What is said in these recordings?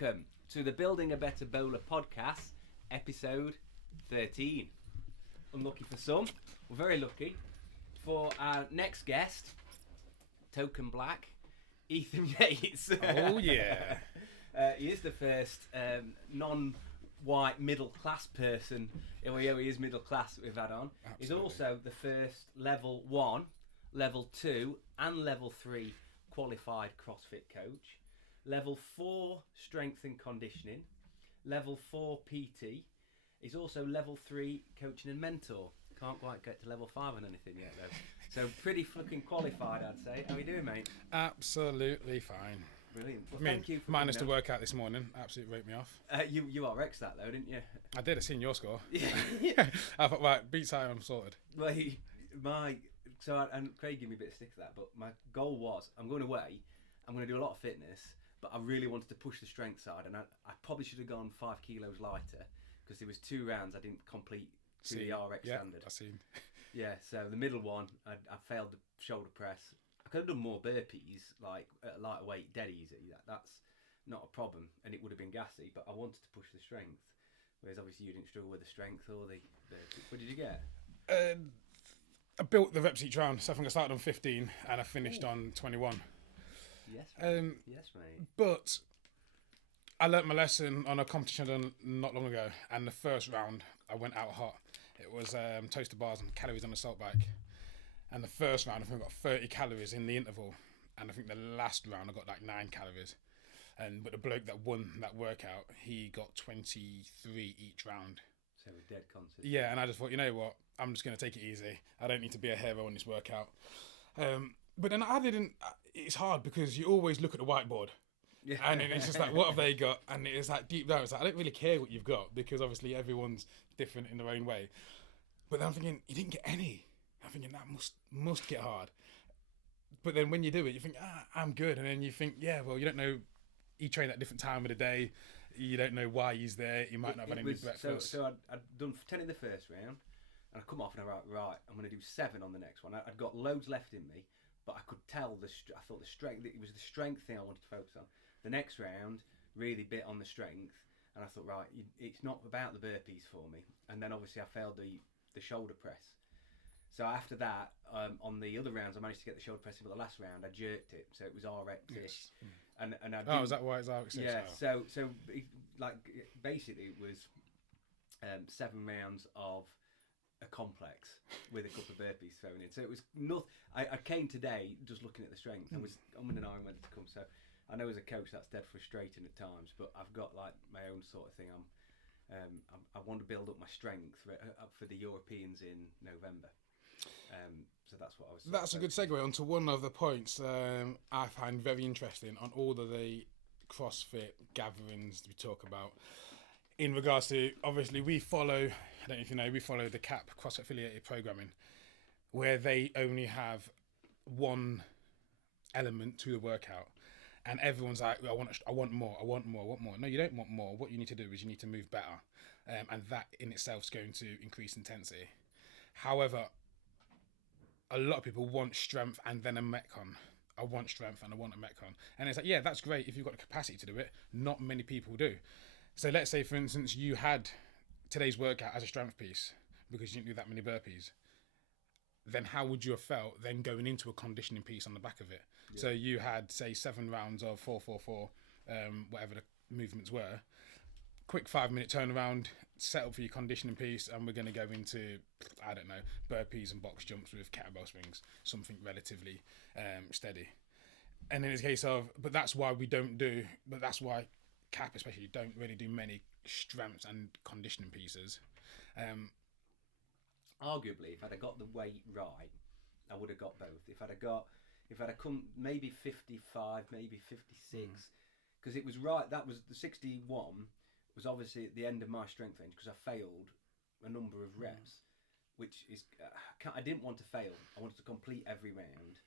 Welcome to the Building a Better Bowler podcast, episode 13. Unlucky for some, we're very lucky for our next guest, Token Black, Etham Yates. Oh yeah. He is the first non-white middle-class person, he is middle-class that we've had on. Absolutely. He's also the first level 1, level 2 and level 3 qualified CrossFit coach. Level 4 strength and conditioning, level 4 PT. He's also level 3 coaching and mentor. Can't quite get to level 5 on anything yet though. So pretty fucking qualified, I'd say. How are you doing, mate? Absolutely fine. Brilliant. Well, Thank you for minus the coming workout this morning. Absolutely wrote me off. You RX that though, didn't you? I did. I seen your score. Yeah. I thought, right, beats high, I'm sorted. Well, and Craig gave me a bit of stick for that, but my goal was I'm going away. I'm going to do a lot of fitness, but I really wanted to push the strength side, and I probably should have gone 5 kilos lighter because there was 2 rounds I didn't complete to the RX standard. I seen. Yeah, so the middle one, I failed the shoulder press. I could have done more burpees, like at a lighter weight, dead easy. That's not a problem, and it would have been gassy, but I wanted to push the strength. Whereas obviously you didn't struggle with the strength or the what did you get? I built the reps each round, so I think I started on 15 and I finished on 21. Yes, mate. Yes, mate. But I learnt my lesson on a competition I done not long ago, and the first round I went out hot. It was toaster bars and calories on the salt bike. And the first round I think I got 30 calories in the interval, and I think the last round I got like 9 calories. But the bloke that won that workout, he got 23 each round. So we're dead conscious. Yeah, and I just thought, you know what, I'm just going to take it easy. I don't need to be a hero on this workout. But then I didn't. It's hard because you always look at the whiteboard, Yeah. and then it's just like, what have they got? And it's like deep down, it's like I don't really care what you've got because obviously everyone's different in their own way. But then I'm thinking, you didn't get any. I'm thinking that must get hard. But then when you do it, you think, I'm good, and then you think, yeah, well, you don't know. He trained at a different time of the day. You don't know why he's there. You might not have had any breakfast. So I'd done 10 in the first round, and I come off and I right, I'm going to do 7 on the next one. I'd got loads left in me, but I could tell I thought the strength. It was the strength thing I wanted to focus on. The next round really bit on the strength, and I thought, right, it's not about the burpees for me. And then obviously I failed the shoulder press. So after that, on the other rounds, I managed to get the shoulder press in, but the last round I jerked it, so it was RX-ish. Yes. And I Is that why it's RX? Yeah. So basically it was 7 rounds of a complex with a couple of burpees thrown in. So it was nothing. I came today just looking at the strength. I was and ahhing whether to come. So I know as a coach that's dead frustrating at times, but I've got like my own sort of thing. I want to build up my strength for the Europeans in November. So that's what I was. That's a good segue onto one of the points I find very interesting on all of the CrossFit gatherings we talk about. In regards to, obviously, we follow, I don't know if you know, we follow the CAP, CrossFit Affiliated Programming, where they only have one element to the workout. And everyone's like, I want more. No, you don't want more. What you need to do is you need to move better. And that in itself is going to increase intensity. However, a lot of people want strength and then a metcon. I want strength and I want a metcon. And it's like, yeah, that's great if you've got the capacity to do it. Not many people do. So let's say, for instance, you had today's workout as a strength piece because you didn't do that many burpees. Then how would you have felt then going into a conditioning piece on the back of it? Yeah. So you had, say, 7 rounds of 4-4-4, whatever the movements were. Quick 5-minute turnaround, set up for your conditioning piece, and we're going to go into, I don't know, burpees and box jumps with kettlebell swings, something relatively steady. And then it's a case of, but that's why CAP especially don't really do many strengths and conditioning pieces. Arguably, if I'd have got the weight right, I would have got both. If I'd have come maybe 55, maybe 56, because it was right. That was the 61 was obviously at the end of my strength range because I failed a number of reps, which is I didn't want to fail. I wanted to complete every round,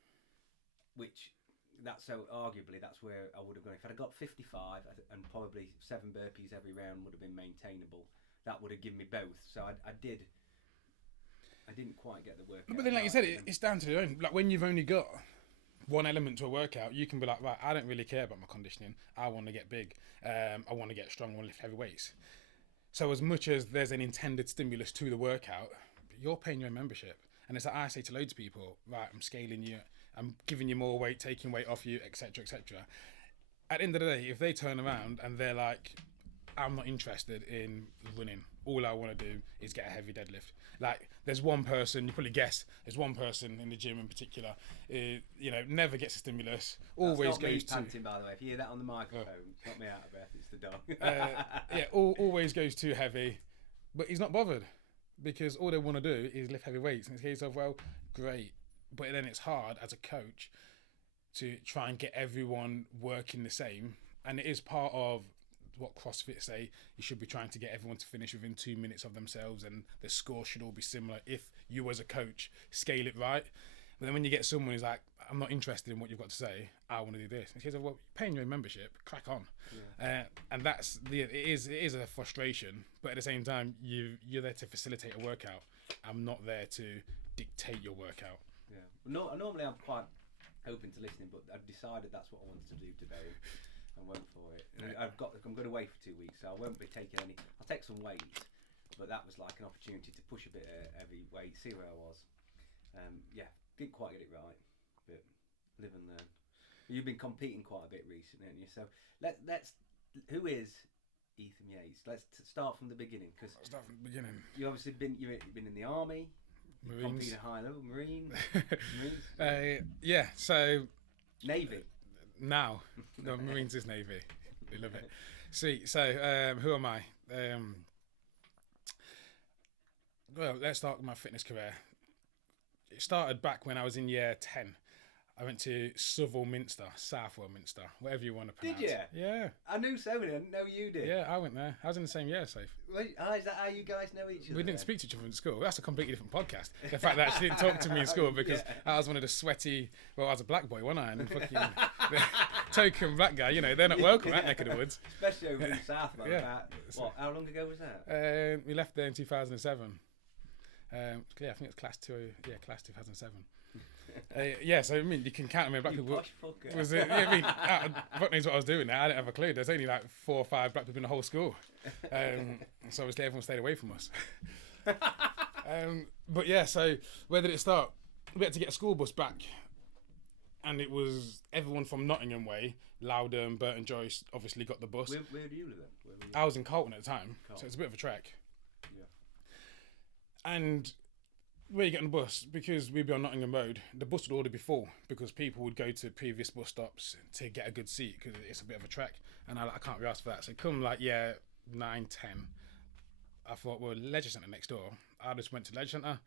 arguably that's where I would have gone. If I'd have got 55 and probably 7 burpees every round would have been maintainable. That would have given me both. So I didn't quite get the workout. But then, like you said, it's down to your own. Like when you've only got one element to a workout, you can be like, right, I don't really care about my conditioning. I want to get big. I want to get strong. I want to lift heavy weights. So as much as there's an intended stimulus to the workout, you're paying your own membership. And it's like I say to loads of people, right, I'm scaling you, I'm giving you more weight, taking weight off you, etc., etc. At the end of the day, if they turn around and they're like, I'm not interested in running, all I want to do is get a heavy deadlift. Like, there's one person, you probably guess, there's one person in the gym in particular, never gets a stimulus, always That's not goes me panting, by the way. If you hear that on the microphone, it's not me out of breath, it's the dog. Always goes too heavy, but he's not bothered because all they want to do is lift heavy weights. And it's a case of, well, great, but then it's hard as a coach to try and get everyone working the same, and it is part of what CrossFit say. You should be trying to get everyone to finish within 2 minutes of themselves, and the score should all be similar if you as a coach scale it right. But then when you get someone who's like, I'm not interested in what you've got to say, I want to do this, and he says, well, you're paying your membership, crack on. And that's it is a frustration, but at the same time, you're there to facilitate a workout. I'm not there to dictate your workout. Normally I'm quite open to listening, but I've decided that's what I wanted to do today. I went for it. I'm going away for 2 weeks, so I won't be taking any. I'll take some weight, but that was like an opportunity to push a bit of heavy weight, see where I was. Didn't quite get it right, but live and learn. You've been competing quite a bit recently, haven't you? So let's. Who is Etham Yates? Let's start from the beginning, because start from the beginning. You obviously you've been in the army. Marines. Competed at high level, Marines. So Navy. Now, no, Marines is Navy. We love it. See, so who am I? Well, let's start with my fitness career. It started back when I was in year 10. I went to Southwell Minster, whatever you want to pronounce. Did you? Yeah. I knew so many. I didn't know you did. Yeah, I went there. I was in the same year, Safe. Is that how you guys know each other? We didn't speak to each other in school. That's a completely different podcast. The fact that she didn't talk to me in school because I was one of the sweaty, I was a black boy, wasn't I? And fucking the token black guy, they're not welcome that neck of the woods. Especially over in the south, man. How long ago was that? We left there in 2007. I think it's class 2. Yeah, class 2007. So I mean, you can count how many black people. Was it? Yeah, I mean, fuck knows what I was doing there. I didn't have a clue. There's only like 4 or 5 black people in the whole school, so obviously everyone stayed away from us. But yeah, so where did it start? We had to get a school bus back, and it was everyone from Nottingham way. Loudon, Burton Joyce obviously got the bus. Where do you live then? I was in Carlton at the time, so it's a bit of a trek. Yeah. And where you get on the bus, because we'd be on Nottingham Road, the bus would already be full because people would go to previous bus stops to get a good seat because it's a bit of a trek, and I can't be asked for that. So come 9, 10, I thought, well, Leisure Centre next door. I just went to Leisure Centre,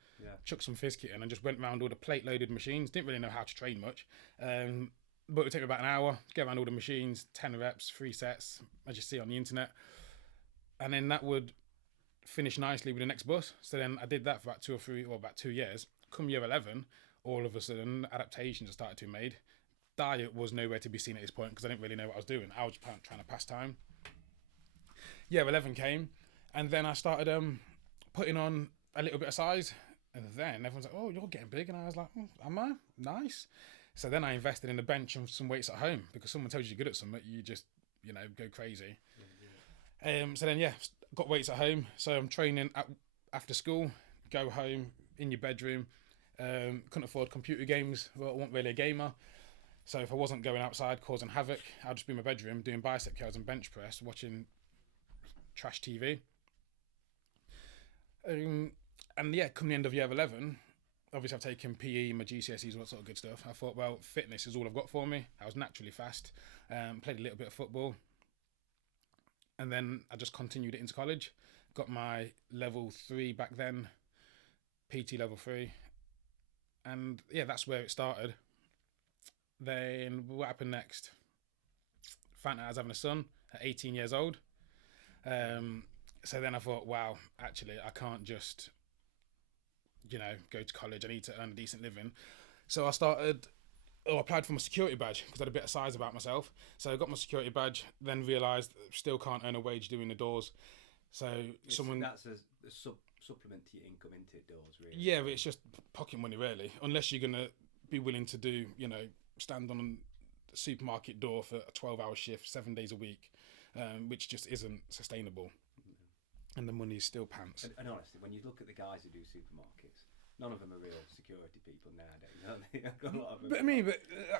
chucked some fizz kit in and just went around all the plate loaded machines. Didn't really know how to train much, but it would take me about an hour, get around all the machines, 10 reps, 3 sets, as you see on the internet, and then that would finish nicely with the next bus. So then I did that for about 2 years. Come year 11, all of a sudden adaptations started to be made. Diet was nowhere to be seen at this point because I didn't really know what I was doing. I was trying to pass time. Year 11 came, and then I started putting on a little bit of size, and then everyone's like, oh, you're getting big, and I was like, am I? Nice. So then I invested in a bench and some weights at home because someone tells you you're good at something, you just go crazy. So then got weights at home, so I'm training after school, go home in your bedroom. Couldn't afford computer games, well, I wasn't really a gamer, so if I wasn't going outside causing havoc, I'd just be in my bedroom doing bicep curls and bench press, watching trash TV. Come the end of year 11, obviously I've taken PE, my GCSEs, all that sort of good stuff. I thought, well, fitness is all I've got for me. I was naturally fast, played a little bit of football, and then I just continued it into college. Got my level 3 back then, PT level 3. And that's where it started. Then what happened next? Found out I was having a son at 18 years old. So then I thought, wow, actually, I can't just, go to college. I need to earn a decent living. So I applied for my security badge because I had a bit of size about myself. So I got my security badge, then realised still can't earn a wage doing the doors. So that's a supplement to your income into doors, really. Yeah, but it's just pocket money, really. Unless you're going to be willing to do, stand on a supermarket door for a 12-hour shift, 7 days a week, which just isn't sustainable. And the money's still pants. And honestly, when you look at the guys who do supermarkets, none of them are real security people nowadays, are they? I've got a lot of them. But I mean,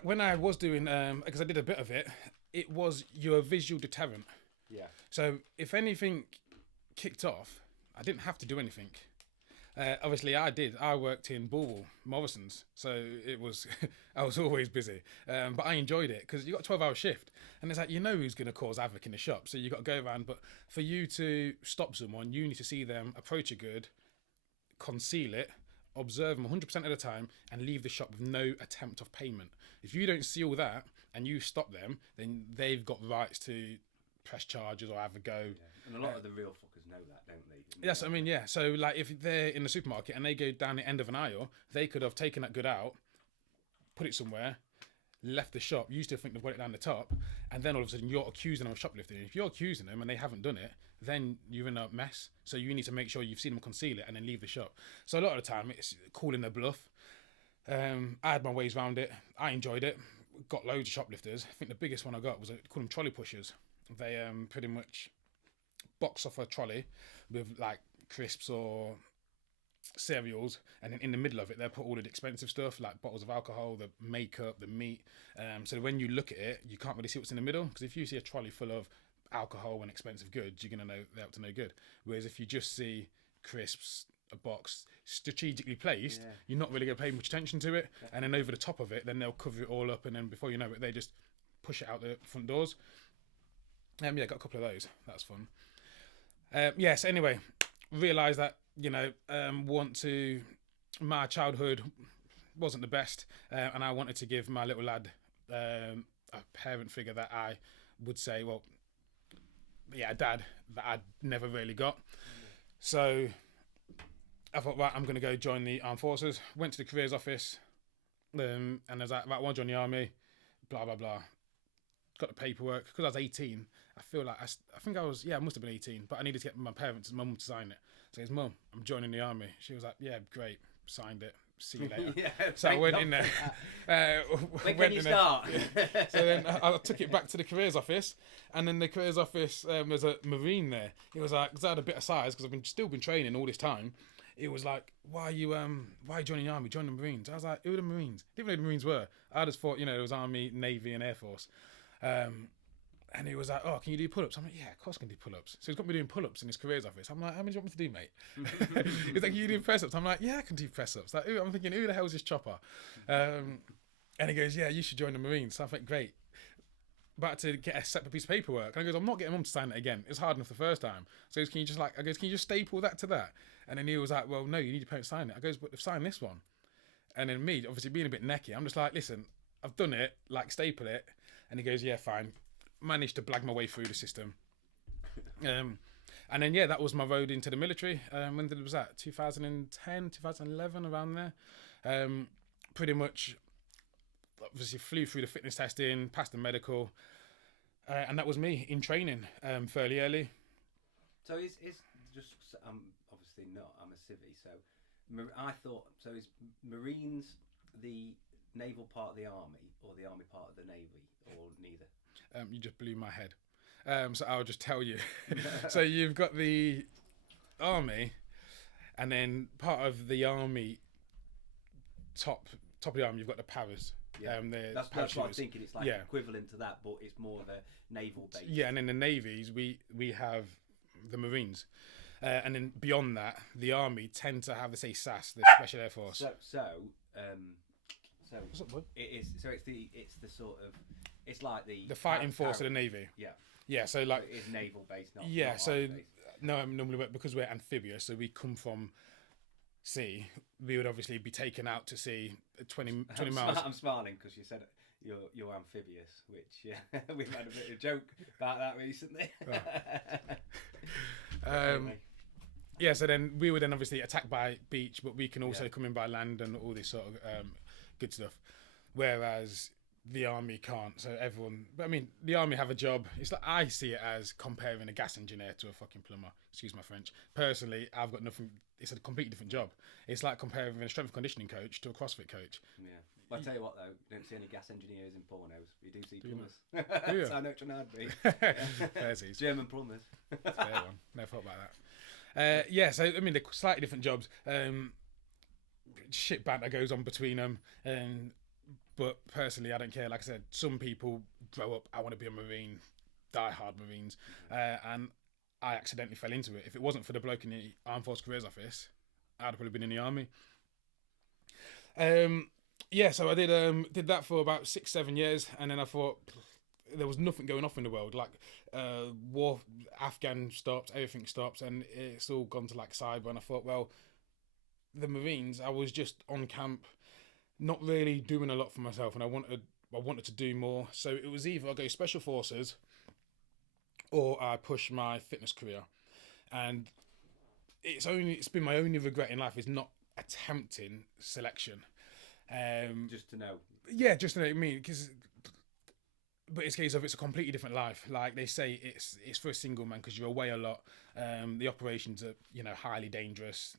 when I was doing, because I did a bit of it, it was your visual deterrent. Yeah. So if anything kicked off, I didn't have to do anything. Obviously, I did. I worked in Bulwell, Morrison's, so it was I was always busy. But I enjoyed it because you got a 12-hour shift, and it's like you know who's going to cause havoc in the shop, so you got to go around. But for you to stop someone, you need to see them approach a good, conceal it, observe them 100% of the time, and leave the shop with no attempt of payment. If you don't see all that and you stop them, then they've got rights to press charges or have a go. Yeah. And a lot of the real fuckers know that, don't they? Yes, I mean, yeah. So, like, if they're in the supermarket and they go down the end of an aisle, they could have taken that good out, put it somewhere, left the shop. You still think they've got it down the top, and then all of a sudden you're accusing them of shoplifting. If you're accusing them and they haven't done it, then you're in a mess. So you need to make sure you've seen them conceal it and then leave the shop. So a lot of the time it's calling their bluff. I had my ways around it. I enjoyed it. Got loads of shoplifters. I think the biggest one I got was call them trolley pushers. They pretty much box off a trolley with like crisps or cereals, and then in the middle of it they'll put all the expensive stuff like bottles of alcohol, the makeup, the meat. So when you look at it, you can't really see what's in the middle, because if you see a trolley full of alcohol and expensive goods, you're gonna know they're up to no good. Whereas if you just see crisps, a box strategically placed, you're not really gonna pay much attention to it. And then over the top of it, then they'll cover it all up, and then before you know it, they just push it out the front doors. Yeah, got a couple of those. That's fun. So anyway, realised that, my childhood wasn't the best, and I wanted to give my little lad a parent figure that I would say, well, yeah, a dad that I'd never really got. So I thought, right, I'm going to go join the armed forces. Went to the careers office, and I was like, right, I want to join the army, blah, blah, blah. Got the paperwork. Because I was 18, I feel like, I think I was, I must have been 18, but I needed to get my parents' mum to sign it. So his mum, I'm joining the army. She was like, yeah, great, signed it. See you later. So I went in there. When can you start? So then I took it back to the careers office, and then the careers office, there's a Marine there. He was like, because I had a bit of size, because I've still been training all this time. It was like, why are you joining the army? Join the Marines. I was like, who are the Marines? Didn't know who the Marines were. I just thought, there was Army, Navy, and Air Force. And he was like, oh, can you do pull-ups? I'm like, yeah, of course I can do pull-ups. So he's got me doing pull-ups in his careers office. I'm like, how many do you want me to do, mate? He's like, you do press-ups? I'm like, yeah, I can do press-ups. Like, I'm thinking, who the hell is this chopper? And he goes, yeah, you should join the Marines. So I think, great. About to get a separate piece of paperwork. And I goes, I'm not getting mum to sign it again. It's hard enough the first time. So he goes, can you just staple that to that? And then he was like, well, no, you need your parents to sign it. I goes, but they've signed this one. And then me, obviously being a bit necky, I'm just like, listen, I've done it, like staple it. And he goes, yeah, fine. Managed to blag my way through the system. And then, that was my road into the military. When was that? 2010, 2011, around there. Pretty much, obviously flew through the fitness testing, passed the medical. And that was me in training fairly early. So is just, I'm obviously not, I'm a civvy, so I thought, so is Marines the naval part of the army or the army part of the navy, or neither? You just blew my head. So I'll just tell you. So you've got the army, and then part of the army, top of the army, you've got the paras. Yeah, that's what I'm thinking. It's like equivalent to that, but it's more of a naval base. Yeah, and in the navies, we have the Marines. And then beyond that, the army tend to have, say, SAS, the Special Air Force. So what's up, bud? It is. So it's the sort of, it's like the fighting force of the navy. Yeah. Yeah. So like, it is naval based, not not so army based. no, normally because we're amphibious, so we come from sea. We would obviously be taken out to sea 20 miles. I'm smiling because you said you're amphibious, which we've had a bit of a joke about that recently. So then we would then obviously attack by beach, but we can also come in by land and all this sort of good stuff. Whereas the army can't. So the army have a job. It's like, I see it as comparing a gas engineer to a fucking plumber. Excuse my French. Personally, I've got nothing. It's a completely different job. It's like comparing a strength and conditioning coach to a CrossFit coach. Yeah. Well, I tell you what though, you don't see any gas engineers in pornos. You do see Do you plumbers. Do you? So I know which one I'd be. Fair seas. German plumbers. Fair one. Never thought about that. Yeah, so I mean, they're slightly different jobs. Shit banter goes on between them, but personally, I don't care. Like I said, some people grow up, I want to be a Marine, die-hard Marines, and I accidentally fell into it. If it wasn't for the bloke in the Armed Force Careers Office, I'd have probably been in the army. Yeah, so I did that for about 6-7 years, and then I thought there was nothing going off in the world. Like war, Afghan stops, everything stops, and it's all gone to like cyber. And I thought, well, the Marines, I was just on camp, not really doing a lot for myself, and I wanted to do more. So it was either I go Special Forces, or I push my fitness career, and it's been my only regret in life is not attempting selection. Just to know. Yeah, just to know what I mean, but it's a case of it's a completely different life. Like they say, it's for a single man because you're away a lot. The operations are highly dangerous,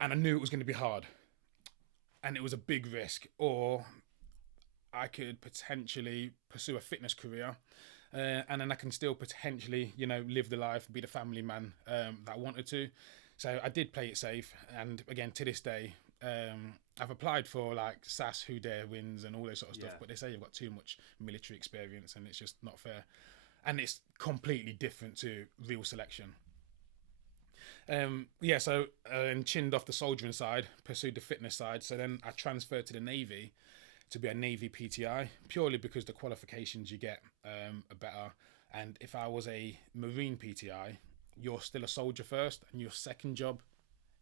and I knew it was going to be hard, and it was a big risk. Or I could potentially pursue a fitness career, and then I can still potentially live the life, be the family man that I wanted to. So I did play it safe, and again to this day. I've applied for like SAS, Who Dare Wins and all those sort of stuff, but they say you've got too much military experience and it's just not fair. And it's completely different to real selection. So and chinned off the soldiering side, pursued the fitness side. So then I transferred to the Navy to be a Navy PTI, purely because the qualifications you get are better. And if I was a Marine PTI, you're still a soldier first, and your second job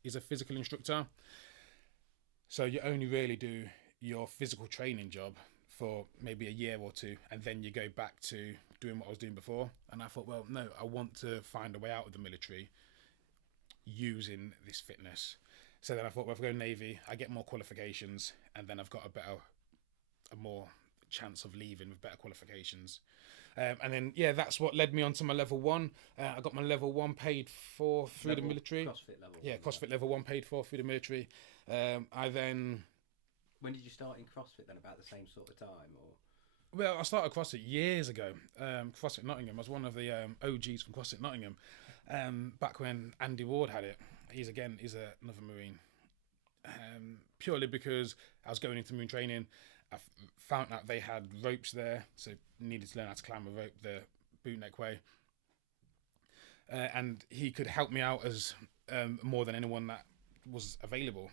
is a physical instructor. So you only really do your physical training job for maybe a year or two, and then you go back to doing what I was doing before. And I thought, well, no, I want to find a way out of the military using this fitness. So then I thought, well, if I go Navy, I get more qualifications, and then I've got a more chance of leaving with better qualifications. And then, that's what led me on to my level 1. I got my level 1 paid for through the military. CrossFit level. Yeah, CrossFit level 1 paid for through the military. I then... When did you start in CrossFit then? About the same sort of time, or? Well, I started CrossFit years ago. CrossFit Nottingham. I was one of the OGs from CrossFit Nottingham. Back when Andy Ward had it. He's another Marine. Purely because I was going into Marine training. I found out they had ropes there, so needed to learn how to climb a rope the bootneck way. And he could help me out as more than anyone that was available.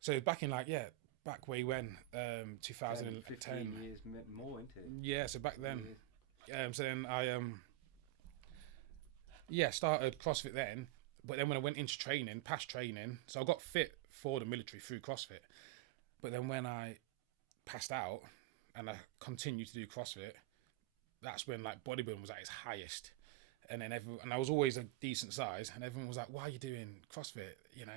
So back in back way when 2010, 15 years more into it. Yeah, so back then, so then I started CrossFit then. But then when I went into past training, so I got fit for the military through CrossFit. But then when I passed out and I continued to do CrossFit, that's when like bodybuilding was at its highest. And then I was always a decent size, and everyone was like, "Why are you doing CrossFit?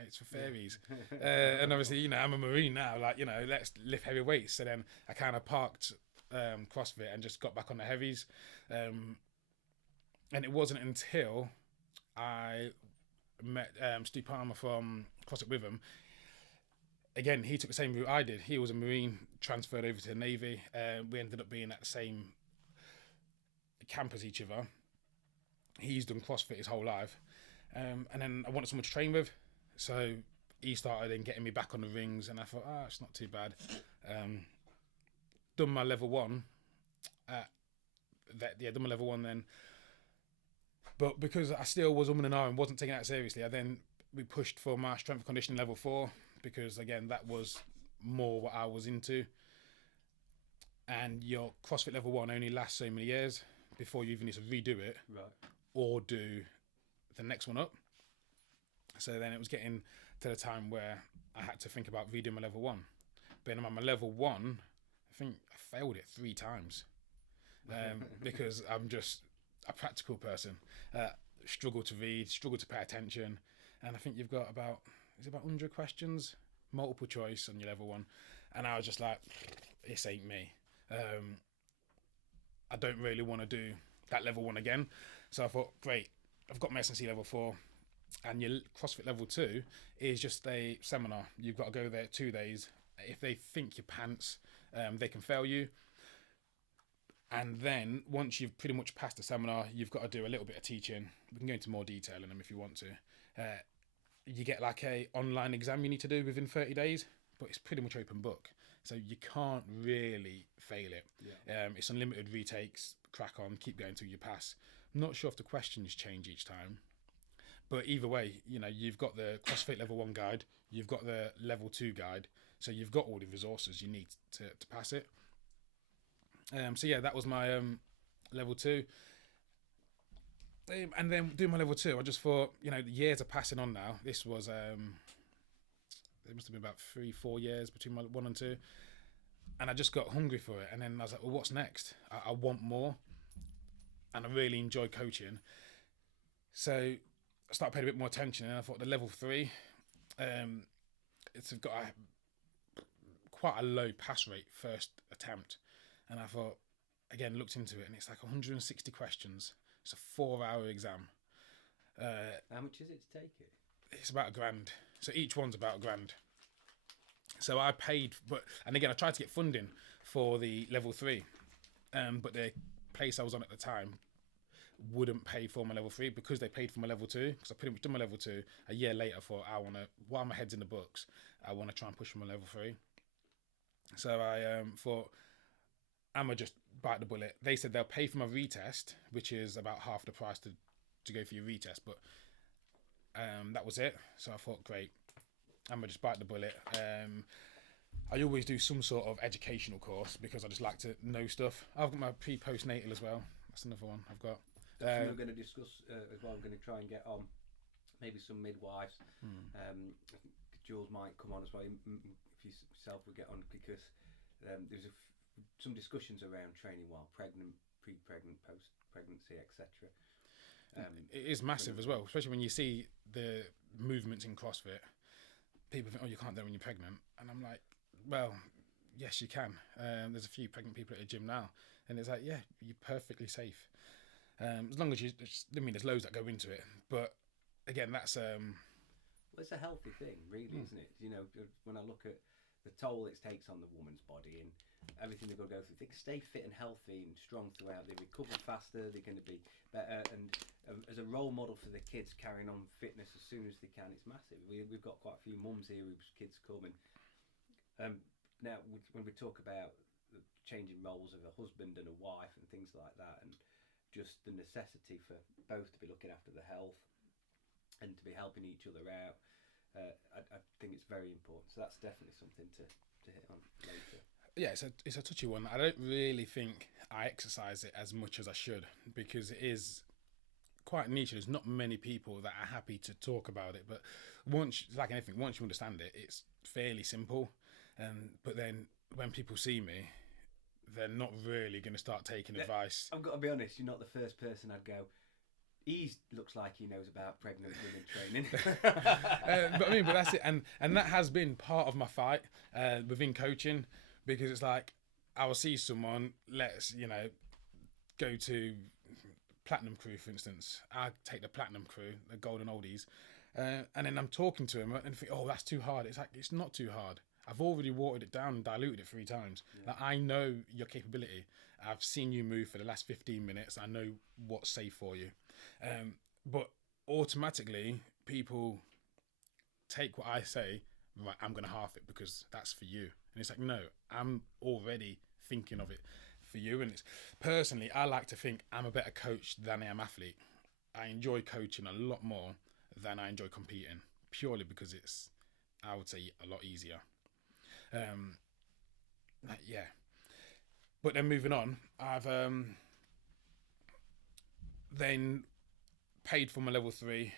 It's for fairies." And obviously, I'm a Marine now. Like, let's lift heavy weights. So then I kind of parked CrossFit and just got back on the heavies. And it wasn't until I met Stu Palmer from CrossFit with him. Again, he took the same route I did. He was a Marine, transferred over to the Navy. We ended up being at the same camp as each other. He's done CrossFit his whole life. And then I wanted someone to train with. So he started then getting me back on the rings, and I thought, it's not too bad. Done my level 1. Done my level 1 then. But because I still was and and wasn't taking that seriously, we pushed for my strength and conditioning level 4, because again, that was more what I was into. And your CrossFit level 1 only lasts so many years before you even need to redo it, right, or do the next one up. So then it was getting to the time where I had to think about redoing my level 1. But on my level 1, I think I failed it 3 times because I'm just a practical person. Struggle to read, struggle to pay attention, and I think you've got about 100 questions, multiple choice on your level 1, and I was just like, this ain't me. I don't really want to do that level 1 again. So I thought, great, I've got my S&C level 4. And your CrossFit level 2 is just a seminar. You've got to go there 2 days. If they think you're pants, they can fail you. And then once you've pretty much passed the seminar, you've got to do a little bit of teaching. We can go into more detail in them if you want to. You get like a online exam you need to do within 30 days, but it's pretty much open book. So you can't really fail it. Yeah. It's unlimited retakes, crack on, keep going till you pass. I'm not sure if the questions change each time. But either way, you know, you've got the CrossFit level 1 guide, you've got the level 2 guide, so you've got all the resources you need to pass it. So yeah, that was my level 2. And then doing my level 2, I just thought, you know, the years are passing on now. This was, it must have been about 3-4 years between my 1 and 2. And I just got hungry for it. And then I was like, well, what's next? I want more. And I really enjoy coaching. So I started paying a bit more attention, and I thought the level 3, it's got quite a low pass rate first attempt. And I thought, again, looked into it, and it's like 160 questions. It's a 4-hour exam. How much is it to take it? It's about $1,000. So each one's about $1,000. So I paid, and again, I tried to get funding for the level 3, but the place I was on at the time wouldn't pay for my level 3 because they paid for my level 2. Because I pretty much done my level 2 a year later. I thought, while my head's in the books, I want to try and push for my level 3. So I thought, I'ma just bite the bullet. They said they'll pay for my retest, which is about half the price to go for your retest, but that was it. So I thought, great, I'ma just bite the bullet. I always do some sort of educational course because I just like to know stuff. I've got my pre-postnatal as well. That's another one I've got. We're going to discuss as well. I'm going to try and get on maybe some midwives. I think Jules might come on as well. If you yourself would get on, because there's some discussions around training while pregnant, pre-pregnant, post-pregnancy, etc. It is massive as well, especially when you see the movements in CrossFit. People think, oh, you can't do it when you're pregnant. And I'm like, well, yes, you can. There's a few pregnant people at the gym now. And it's like, yeah, you're perfectly safe. As long as you, I mean, there's loads that go into it. But again, that's... Well, it's a healthy thing, really, isn't it? You know, when I look at the toll it takes on the woman's body and everything they've got to go through, they can stay fit and healthy and strong throughout. They recover faster, they're going to be better. And as a role model for the kids carrying on fitness as soon as they can, it's massive. We've got quite a few mums here whose kids come. And now, when we talk about the changing roles of a husband and a wife and things like that, and just the necessity for both to be looking after the health and to be helping each other out, I think it's very important. So that's definitely something to hit on later. Yeah, it's a touchy one. I don't really think I exercise it as much as I should, because it is quite niche. There's not many people that are happy to talk about it. But once, like anything, once you understand it, it's fairly simple. But then when people see me, they're not really going to start taking advice. I've got to be honest, you're not the first person I'd go, he looks like he knows about pregnant women training. But that's it. And that has been part of my fight within coaching, because it's like, I will see someone, let's, go to Platinum Crew, for instance. I take the Platinum Crew, the golden oldies, and then I'm talking to him and think, oh, that's too hard. It's like, it's not too hard. I've already watered it down and diluted it 3 times. Yeah. Like, I know your capability. I've seen you move for the last 15 minutes. I know what's safe for you. But automatically, people take what I say, right, I'm going to half it because that's for you. And it's like, no, I'm already thinking of it for you. And it's personally, I like to think I'm a better coach than I am athlete. I enjoy coaching a lot more than I enjoy competing, purely because it's, I would say, a lot easier. Yeah. But then moving on, I've then paid for my level 3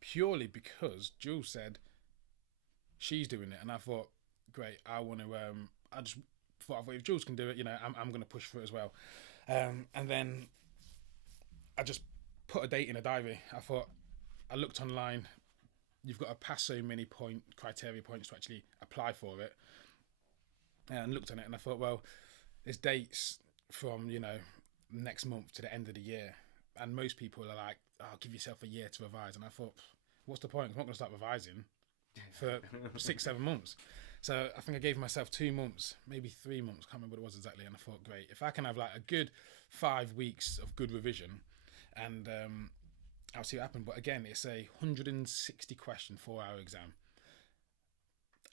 purely because Jules said she's doing it, and I thought, great, I want to. I thought if Jules can do it, I'm going to push for it as well. And then I just put a date in a diary. I looked online. You've got to pass so many criteria points to actually apply for it. And looked on it, and I thought, well, there's dates from next month to the end of the year, and most people are like oh, give yourself a year to revise. And I thought, what's the point? I'm not going to start revising for 6-7 months. So I think I gave myself 2 months, maybe 3 months, can't remember what it was exactly. And I thought, great, if I can have like a good 5 weeks of good revision, and I'll see what happens. But again, it's a 160 question 4-hour exam.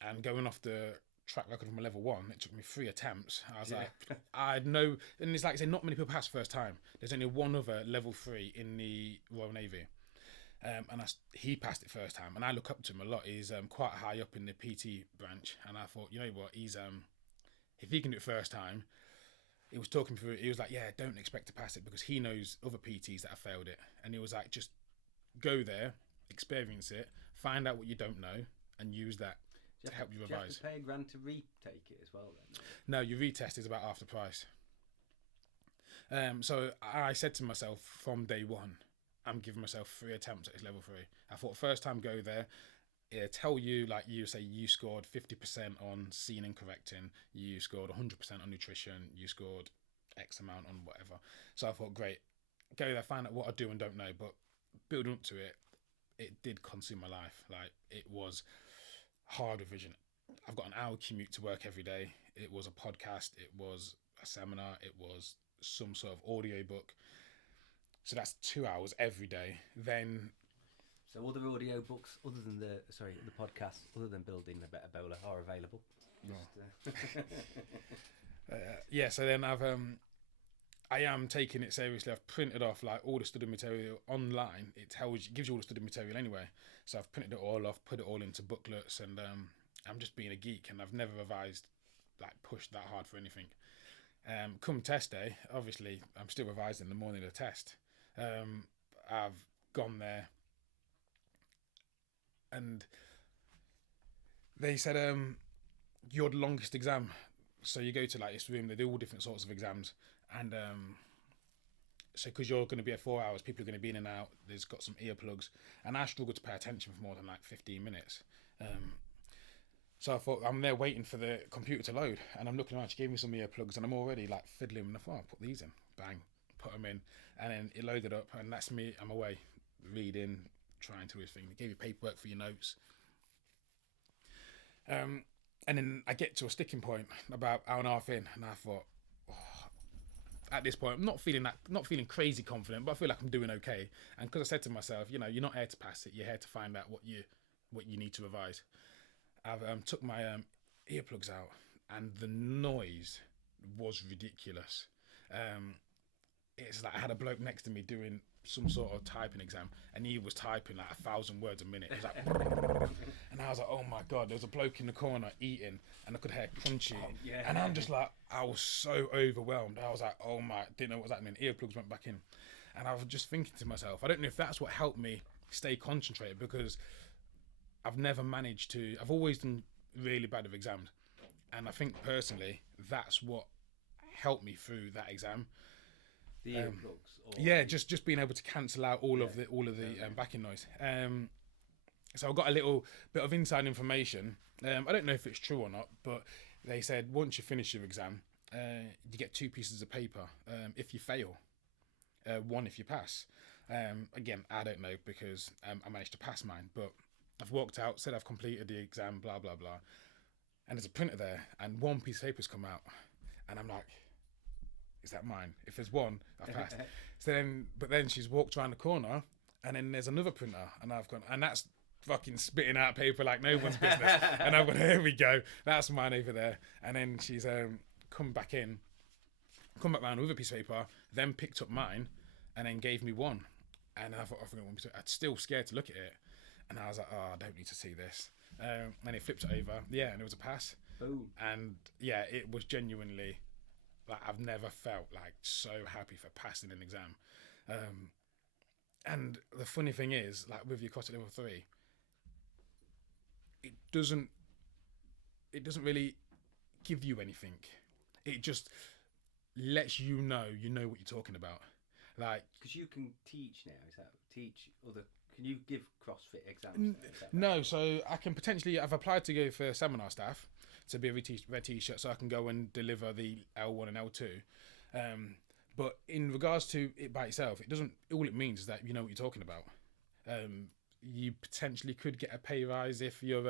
And going off the track record from a level 1, it took me 3 attempts. I was like, I know, and it's like I say, not many people pass first time. There's only one other level 3 in the Royal Navy. He passed it first time, and I look up to him a lot. He's quite high up in the PT branch, and I thought, you know what, he's if he can do it first time, he was talking through it. He was like, yeah, don't expect to pass it, because he knows other PTs that have failed it, and he was like, just go there, experience it, find out what you don't know, and use that to help you revise. Do you have to pay a grand to retake it as well then? No, your retest is about half the price. So I said to myself from day one, I'm giving myself 3 attempts at this level 3. I thought first time go there, it'll tell you, like you say, you scored 50% on seeing and correcting, you scored 100% on nutrition, you scored X amount on whatever. So I thought, great, go there, find out what I do and don't know. But building up to it, it did consume my life. Like, it was hard revision. I've got an hour commute to work every day. It was a podcast, it was a seminar, it was some sort of audio book. So that's 2 hours every day. Then, so other audio books other than the podcast, other than Building a Better Bowler, are available. Yeah. So then I am taking it seriously. I've printed off like all the study material online. It gives you all the study material anyway. So I've printed it all off, put it all into booklets, and I'm just being a geek, and I've never revised, like pushed that hard for anything. Come test day, obviously I'm still revising the morning of the test. I've gone there, and they said you're the longest exam. So you go to like this room, they do all different sorts of exams, and so because you're going to be at 4 hours, people are going to be in and out, there's got some earplugs, and I struggle to pay attention for more than like 15 minutes. So I thought, I'm there waiting for the computer to load, and I'm looking around, she gave me some earplugs, and I'm already like fiddling, and I thought, I'll put these in, bang, put them in, and then it loaded up, and that's me, I'm away, reading, trying to do his thing. They gave you paperwork for your notes. And then I get to a sticking point about hour and a half in, and I thought, at this point, I'm not feeling crazy confident, but I feel like I'm doing okay. And because I said to myself, you know, you're not here to pass it, you're here to find out what you need to revise. I've took my earplugs out, and the noise was ridiculous. It's like I had a bloke next to me doing some sort of typing exam, and he was typing like 1,000 words a minute. It was like, and I was like, oh my god, there was a bloke in the corner eating, and I could hear crunchy, and I'm just like, I was so overwhelmed. I was like, oh my, didn't know what was happening. Earplugs went back in, and I was just thinking to myself, I don't know if that's what helped me stay concentrated, because I've never managed to. I've always done really bad with exams, and I think personally that's what helped me through that exam. The earplugs. Yeah, just being able to cancel out all of the backing noise. So I got a little bit of inside information. I don't know if it's true or not, but they said once you finish your exam, you get 2 pieces of paper. If you fail, 1 if you pass. Again, I don't know, because I managed to pass mine, but I've walked out, said I've completed the exam, blah blah blah, and there's a printer there, and 1 piece of paper's come out, and I'm like, is that mine? If there's 1, I passed. But then she's walked around the corner, and then there's another printer, and I've gone, and that's fucking spitting out paper like no one's business. And I've gone, here we go, that's mine over there. And then she's come back around with a piece of paper, then picked up mine, and then gave me 1. And I thought, I'm still scared to look at it. And I was like, oh, I don't need to see this. And he flipped it over, and it was a pass. Boom. And yeah, it was genuinely, like, I've never felt like so happy for passing an exam. And the funny thing is, like with your CrossFit level 3, it doesn't really give you anything. It just lets you know what you're talking about. Like, because you can teach now, is that teach other? Can you give CrossFit exams? No, so I can potentially. I've applied to go for seminar staff to be a red t-shirt, so I can go and deliver the L1 and L2. But in regards to it by itself, it doesn't. All it means is that you know what you're talking about. You potentially could get a pay rise if your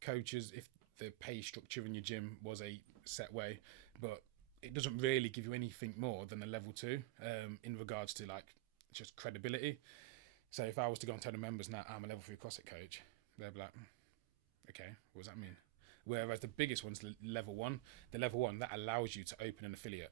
coaches, if the pay structure in your gym was a set way, but it doesn't really give you anything more than a level 2 in regards to like just credibility. So if I was to go and tell the members now I'm a level 3 CrossFit coach, they'd be like, okay, what does that mean? Whereas the biggest one's level 1. The level 1 that allows you to open an affiliate.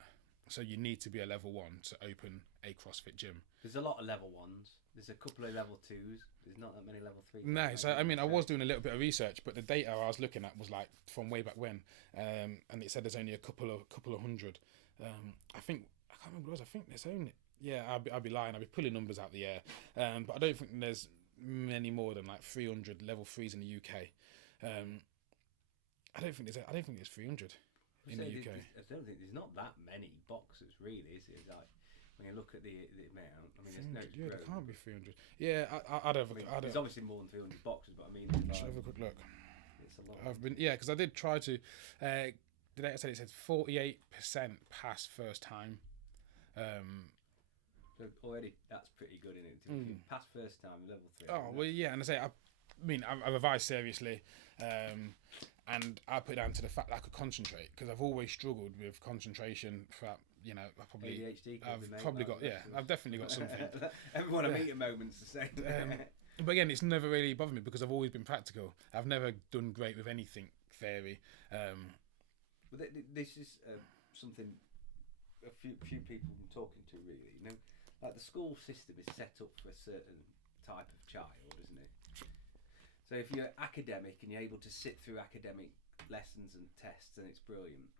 So you need to be a level 1 to open a CrossFit gym. There's a lot of level 1s. There's a couple of level 2s. There's not that many level 3s. No, so I mean, I was doing a little bit of research, but the data I was looking at was like from way back when, and it said there's only a couple of hundred. I can't remember what it was. I think there's only, yeah, I'll be lying. I'll be pulling numbers out the air, but I don't think there's many more than like 300 level 3s in the UK. I don't think there's 300 in the UK. I don't think there's not that many boxers, really, is it? Like when you look at the amount, I mean, there's no. Yeah, there can't be 300. Yeah, I'd have. There's obviously more than 300 boxers, but I mean, Let's have a quick look. It's a lot. Because I did try to. The data said it said 48% pass first time. So already that's pretty good, isn't it? If you pass first time, level 3. Oh well, yeah, and I mean, I revised seriously, and I put it down to the fact that I could concentrate because I've always struggled with concentration. Throughout, you know, I've definitely got something. Everyone I meet at moments the same. But again, it's never really bothered me because I've always been practical. I've never done great with anything theory. But this is something a few people I'm talking to really. You know, like the school system is set up for a certain type of child, isn't it? So if you're academic and you're able to sit through academic lessons and tests, then it's brilliant.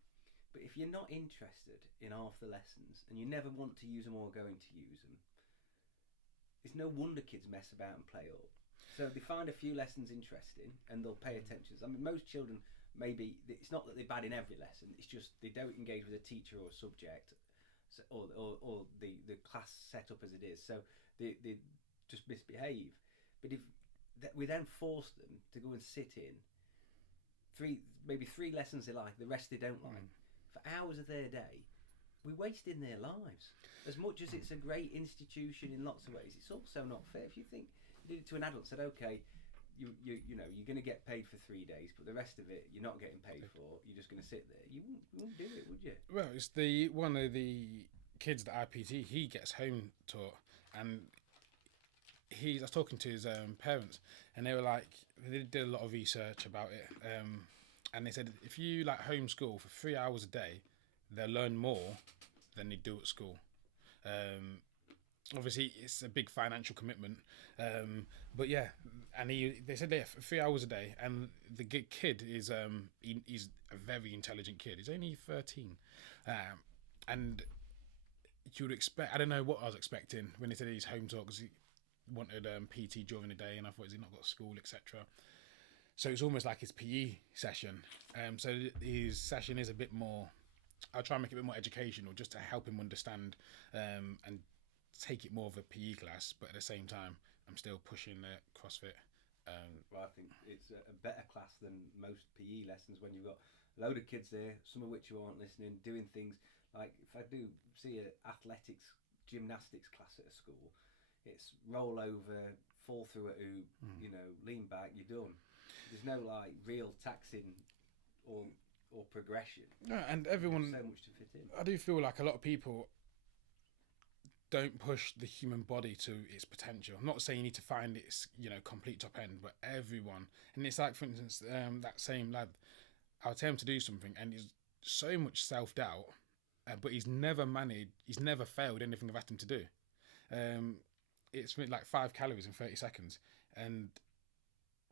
But if you're not interested in half the lessons and you never want to use them or are going to use them, it's no wonder kids mess about and play up. So they find a few lessons interesting and they'll pay attention. I mean, most children, maybe it's not that they're bad in every lesson, it's just they don't engage with a teacher or a subject, so, or the class set up as it is, so they just misbehave. But if we then force them to go and sit in maybe three lessons they like, the rest they don't like, for hours of their day, we're wasting their lives. As much as it's a great institution in lots of ways, it's also not fair. If you think you did it to an adult, said, okay, you know, you're going to get paid for 3 days, but the rest of it you're not getting paid for. You're just going to sit there. You wouldn't do it, would you? Well, it's one of the kids that I PT. He gets home taught, and I was talking to his parents, and they were like, they did a lot of research about it, and they said if you like homeschool for 3 hours a day, they'll learn more than they do at school. Obviously, it's a big financial commitment, but yeah. And they said there for 3 hours a day, and the kid is he's a very intelligent kid. He's only 13, and you would expect. I don't know what I was expecting when they said he's home taught because he wanted PT during the day, and I thought he's not got school, etc. So it's almost like his PE session. So his session is a bit more. I'll try and make it a bit more educational, just to help him understand and take it more of a PE class, but at the same time, I'm still pushing the CrossFit. Well, I think it's a better class than most PE lessons when you've got a load of kids there, some of which you aren't listening, doing things like if I do see an athletics, gymnastics class at a school, it's roll over, fall through a hoop, you know, lean back, you're done. There's no like real taxing or progression. No, and everyone. There's so much to fit in. I do feel like a lot of people don't push the human body to its potential. I'm not saying you need to find its, you know, complete top end, but everyone. And it's like, for instance, that same lad, I'll tell him to do something, and he's so much self-doubt, but he's never failed anything I've asked him to do. It's like 5 calories in 30 seconds, and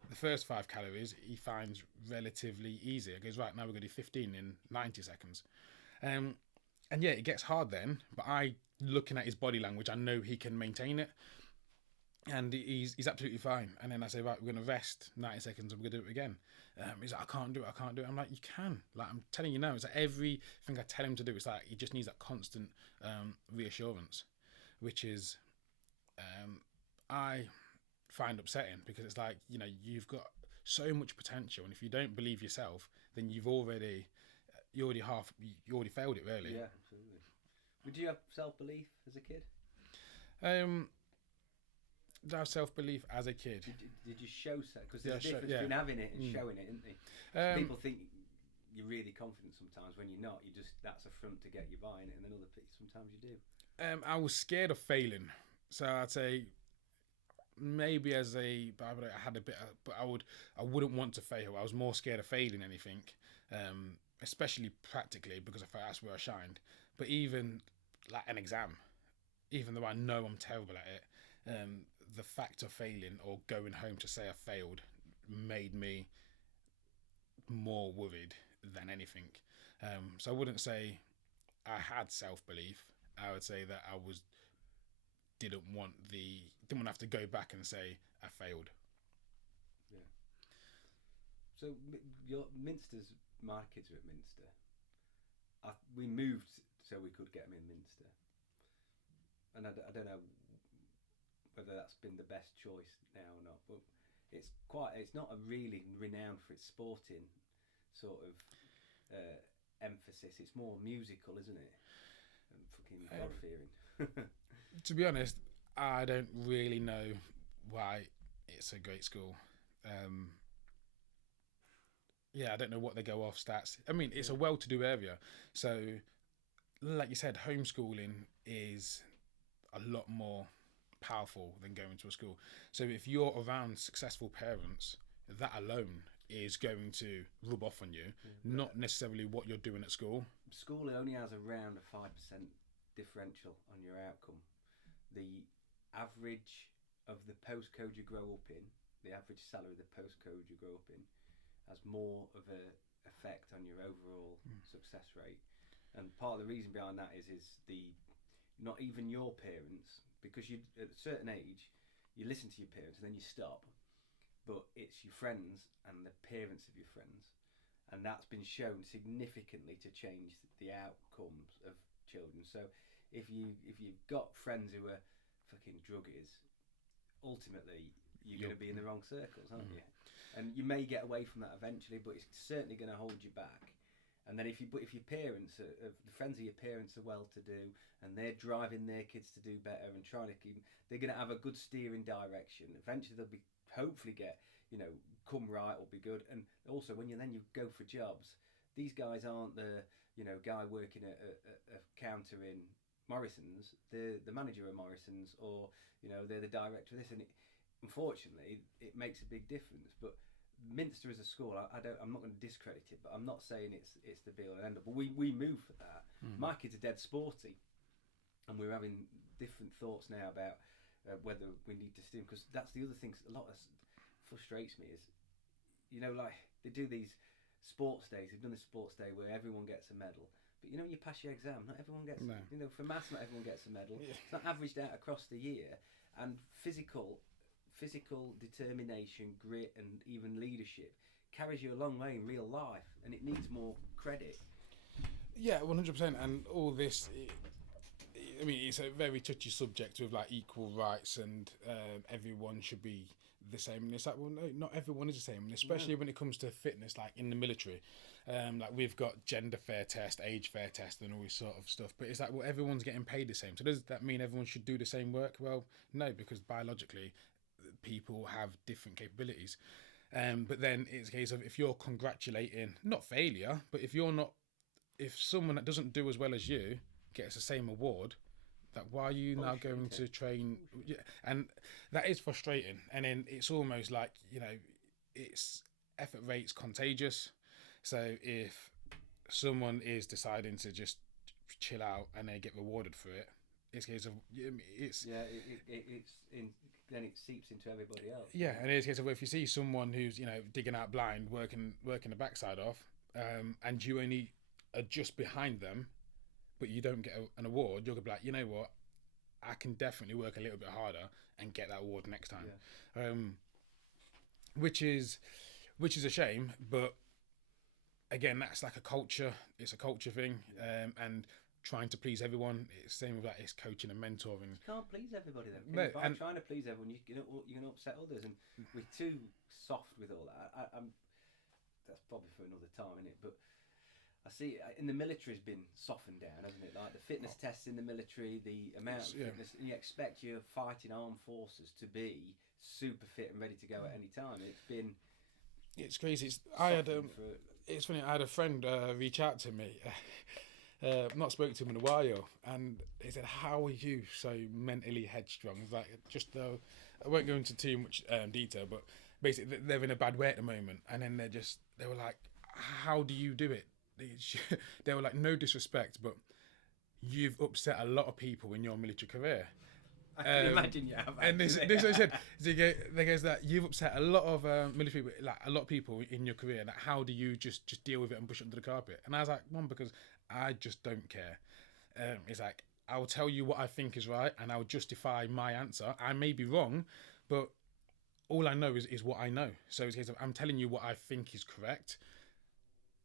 the first 5 calories he finds relatively easy. He goes, right, now we're going to do 15 in 90 seconds. And yeah, it gets hard then, but looking at his body language, I know he can maintain it, and he's absolutely fine. And then I say, right, we're going to rest 90 seconds and we're going to do it again. He's like, I can't do it. I'm like, you can. Like, I'm telling you now, it's like everything I tell him to do, it's like he just needs that constant reassurance, which is I find upsetting, because it's like, you know, you've got so much potential, and if you don't believe yourself, then you already failed it, really. Yeah, absolutely. Would you have self-belief as a kid? Did I have self-belief as a kid? Did you show so? Because there's a difference between having it and showing it, isn't there? People think you're really confident sometimes when you're not. That's a front to get you buying it, and then other people sometimes you do. I was scared of failing, so I'd say maybe I had a bit, but I wouldn't want to fail. I was more scared of failing anything, especially practically, because I thought that's where I shined. But even like an exam, even though I know I'm terrible at it, the fact of failing or going home to say I failed made me more worried than anything. So I wouldn't say I had self-belief. I would say that I didn't want to have to go back and say I failed. Yeah. So my kids are at Minster. We moved so we could get them in Minster, and I don't know whether that's been the best choice now or not, but it's not a really renowned for its sporting sort of emphasis. It's more musical, isn't it? And fucking God-fearing. To be honest, I don't really know why it's a great school. I don't know what they go off stats. I mean, it's a well-to-do area, so like you said, homeschooling is a lot more powerful than going to a school. So if you're around successful parents, that alone is going to rub off on you, not necessarily what you're doing at school. School only has around a 5% differential on your outcome. The average of the postcode you grow up in, the average salary of the postcode you grow up in, has more of a effect on your overall success rate. And part of the reason behind that is not even your parents, because you at a certain age you listen to your parents and then you stop, but it's your friends and the parents of your friends, and that's been shown significantly to change the outcomes of children. So if you've got friends who are fucking druggies, ultimately you're going to be in the wrong circles, aren't you? And you may get away from that eventually, but it's certainly going to hold you back. And then if your parents the friends of your parents are well-to-do and they're driving their kids to do better and trying to keep, they're going to have a good steering direction. Eventually they'll be hopefully get, come right or be good. And also when you go for jobs, these guys aren't the guy working at a counter in Morrison's, the manager of Morrison's, or they're the director of this. And unfortunately it makes a big difference. But Minster as a school, I'm not going to discredit it, but I'm not saying it's the be all and end all. But we move for that. My kids are dead sporty, and we're having different thoughts now about whether we need to steer, because that's the other thing. A lot of frustrates me is, like they do these sports days. They've done a sports day where everyone gets a medal, but you pass your exam, not everyone gets. No. For maths, not everyone gets a medal. Yeah. It's not averaged out across the year, and physical determination, grit, and even leadership carries you a long way in real life, and it needs more credit. Yeah, 100%. And all this, it's a very touchy subject with like equal rights and everyone should be the same. And it's like, well, no, not everyone is the same, and especially when it comes to fitness, like in the military. Like we've got gender fair test, age fair test, and all this sort of stuff. But it's like, well, everyone's getting paid the same. So does that mean everyone should do the same work? Well, no, because biologically, people have different capabilities. But then it's a case of, if you're congratulating, not failure, but if someone that doesn't do as well as you gets the same award, that why are you now going to train? Yeah, and that is frustrating. And then it's almost like, it's effort rate's contagious. So if someone is deciding to just chill out and they get rewarded for it, it's a case of then it seeps into everybody else. Yeah, and it's a case of, if you see someone who's digging out blind, working the backside off, and you only are just behind them, but you don't get an award, you're gonna be like, you know what, I can definitely work a little bit harder and get that award next time. Yeah. Which is a shame, but again, that's like a culture. It's a culture thing, and trying to please everyone. It's the same with that. It's coaching and mentoring. You can't please everybody then. No, by trying to please everyone, you're going to upset others, and we're too soft with all that. That's probably for another time, isn't it? But I see in the military has been softened down, hasn't it? Like the fitness tests in the military, the amount of fitness, and you expect your fighting armed forces to be super fit and ready to go at any time. It's crazy. It's funny. I had a friend reach out to me. Not spoken to him in a while, and he said, "How are you so mentally headstrong?" It's like, just though I won't go into too much detail, but basically they're in a bad way at the moment, and then they were like, "How do you do it?" They were like, "No disrespect, but you've upset a lot of people in your military career." I can imagine you have. And this is what I said. So there goes that you've upset a lot of military, like a lot of people in your career. Like, how do you just deal with it and push it under the carpet? And I was like, one, because I just don't care. It's like, I will tell you what I think is right, and I'll justify my answer. I may be wrong, but all I know is what I know. So it's a case of, I'm telling you what I think is correct,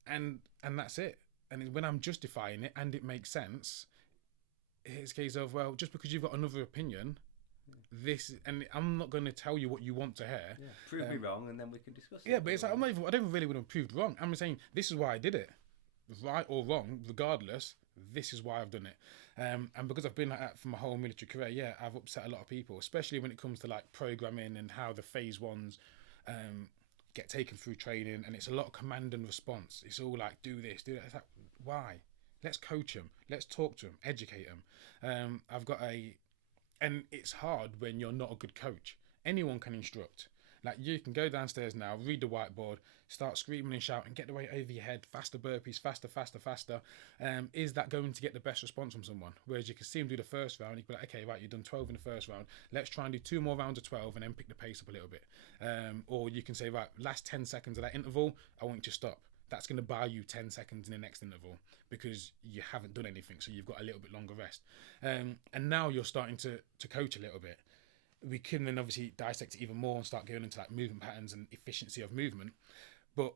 and that's it. And when I'm justifying it and it makes sense, it's a case of, well, just because you've got another opinion, and I'm not going to tell you what you want to hear. Yeah. Prove me wrong, and then we can discuss it. Yeah, but it's like, I don't really want to prove wrong. I'm saying this is why I did it, right or wrong, regardless. This is why I've done it, and because I've been like that for my whole military career, yeah, I've upset a lot of people, especially when it comes to like programming and how the phase ones get taken through training, and it's a lot of command and response. It's all like, do this, do that. It's like, why? Let's coach them. Let's talk to them. Educate them. And it's hard when you're not a good coach. Anyone can instruct. Like, you can go downstairs now, read the whiteboard, start screaming and shouting, get the weight over your head, faster burpees, faster. Is that going to get the best response from someone? Whereas you can see them do the first round, you can be like, okay, right, you've done 12 in the first round. Let's try and do 2 more rounds of 12 and then pick the pace up a little bit. Or you can say, right, last 10 seconds of that interval, I want you to stop. That's going to buy you 10 seconds in the next interval because you haven't done anything, so you've got a little bit longer rest. And now you're starting to coach a little bit. We can then obviously dissect it even more and start going into like movement patterns and efficiency of movement, but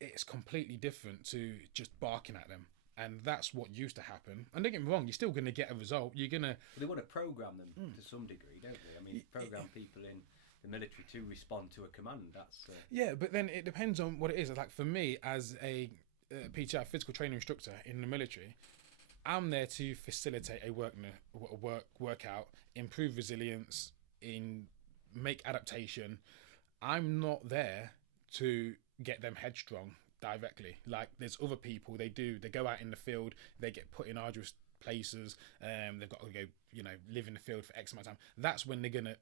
it's completely different to just barking at them. And that's what used to happen. And don't get me wrong, you're still going to get a result. You're going to... They want to program them to some degree, don't they? I mean, program people in the military to respond to a command. That's Yeah, but then it depends on what it is. Like for me, as a PTI, physical training instructor in the military, I'm there to facilitate a workout, improve resilience, make adaptation. I'm not there to get them headstrong directly. Like there's other people, they go out in the field, they get put in arduous places, they've got to go, live in the field for X amount of time. That's when they're gonna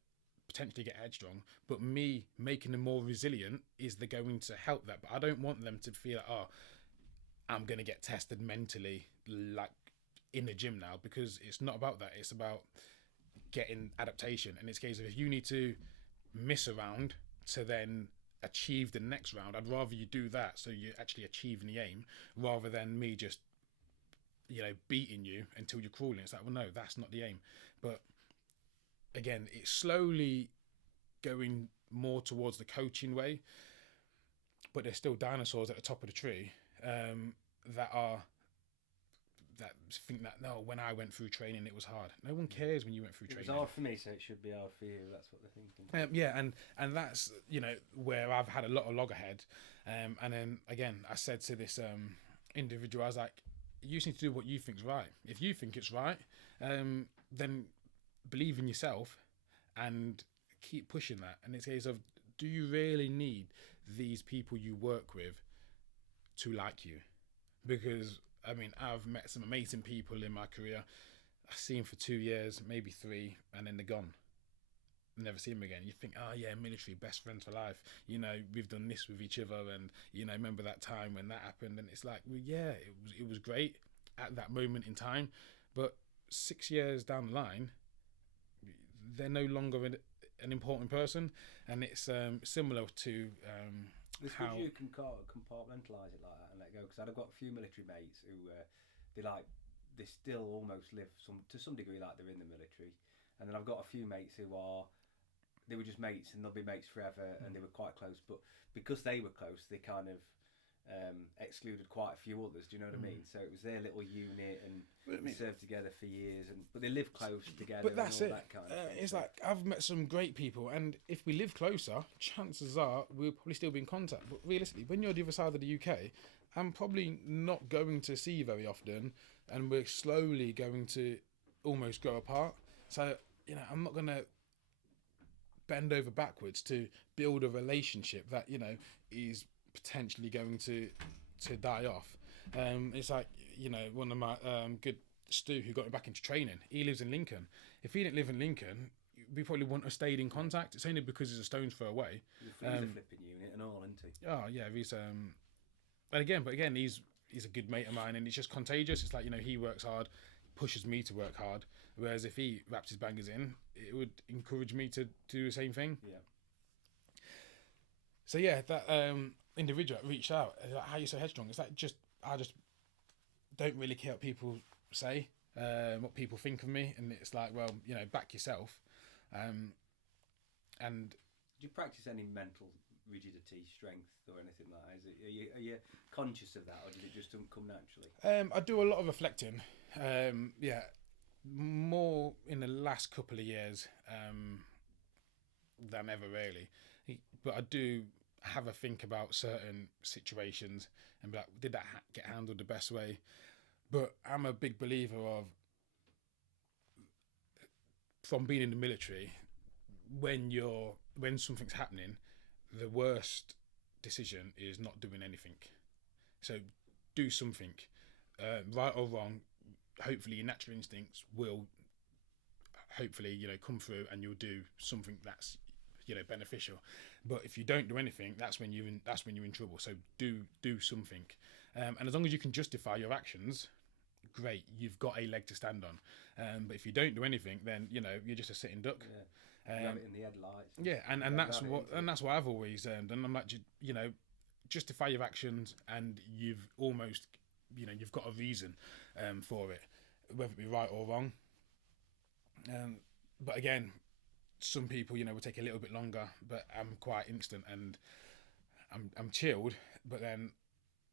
potentially get headstrong. But me making them more resilient is they're going to help that. But I don't want them to feel like, oh, I'm gonna get tested mentally like in the gym now, because it's not about that. It's about getting adaptation. And it's a case of, if you need to miss a round to then achieve the next round, I'd rather you do that so you're actually achieving the aim, rather than me just beating you until you're crawling. It's like, well, no, that's not the aim. But again, it's slowly going more towards the coaching way, but there's still dinosaurs at the top of the tree that think that, no, when I went through training it was hard. No one cares when you went through training. It was hard for me, so it should be hard for you. That's what they're thinking. Yeah, and that's where I've had a lot of loggerhead. And then again, I said to this individual, I was like, you just need to do what you think's right. If you think it's right, then believe in yourself and keep pushing that. And it's a case of, do you really need these people you work with to like you? Because I mean, I've met some amazing people in my career. I've seen them for 2 years, maybe 3, and then they're gone. Never see them again. You think, oh yeah, military, best friends for life. We've done this with each other, and remember that time when that happened? And it's like, well, yeah, it was great at that moment in time, but 6 years down the line, they're no longer an important person. And it's similar to how you can compartmentalise it like that and let go. Because I've got a few military mates who they still almost live to some degree like they're in the military, and then I've got a few mates who they were just mates and they'll be mates forever, and they were quite close, but because they were close, they kind of excluded quite a few others. Do you know what I mean? So it was their little unit, and they served together for years, but they live close together. But that's and all it. That kind of thing. It's like, I've met some great people, and if we live closer, chances are we'll probably still be in contact. But realistically, when you're the other side of the UK, I'm probably not going to see very often, and we're slowly going to almost grow apart. So, I'm not going to bend over backwards to build a relationship that, is potentially going to die off. It's like, one of my good Stu who got me back into training. He lives in Lincoln. If he didn't live in Lincoln, we probably wouldn't have stayed in contact. It's only because he's a stone's throw away. The freezer flipping unit and all, isn't he? Oh yeah, he's but again, he's a good mate of mine, and it's just contagious. It's like, he works hard, pushes me to work hard. Whereas if he wraps his bangers in, it would encourage me to do the same thing. Yeah. So yeah, that individual that reached out, like, how you so headstrong? It's like I just don't really care what people say, what people think of me, and it's like, well, back yourself. And do you practice any mental rigidity, strength, or anything like that? Are you conscious of that, or does it just come naturally? I do a lot of reflecting. More in the last couple of years than ever, really. But I do have a think about certain situations and be like, did that get handled the best way? But I'm a big believer of, from being in the military, when something's happening, the worst decision is not doing anything. So do something, right or wrong. Hopefully your natural instincts will hopefully come through, and you'll do something that's beneficial. But if you don't do anything, that's when you're in trouble. So do something, and as long as you can justify your actions, great, you've got a leg to stand on. But if you don't do anything, then you're just a sitting duck. Have it in the headlights. Yeah, and that's what I've always done. I'm like, justify your actions, and you've almost you've got a reason for it, whether it be right or wrong. But again, some people will take a little bit longer, but I'm quite instant, and I'm chilled. But then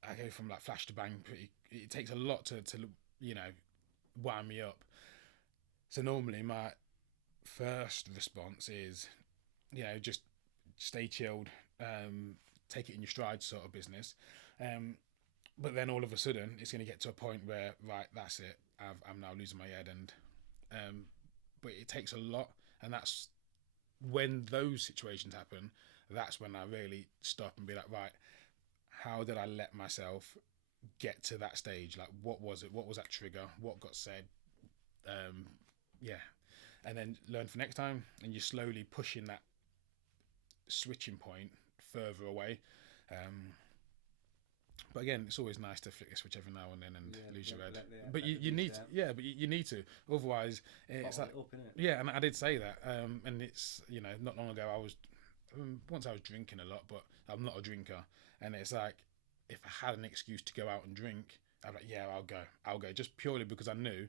I go from like flash to bang. It takes a lot to wind me up. So normally my first response is just stay chilled, take it in your stride, sort of business. But then all of a sudden it's going to get to a point where, right, that's it, I'm now losing my head, and but it takes a lot, and that's when those situations happen. That's when I really stop and be like, right, how did I let myself get to that stage? Like, what was it? What was that trigger? What got said? And then learn for next time, and you're slowly pushing that switching point further away. But again, it's always nice to flick the switch every now and then and lose your head. But you need to. Otherwise, it's like, and I did say that. And it's not long ago I was drinking a lot, but I'm not a drinker. And it's like, if I had an excuse to go out and drink, I'm like, yeah, I'll go, just purely because I knew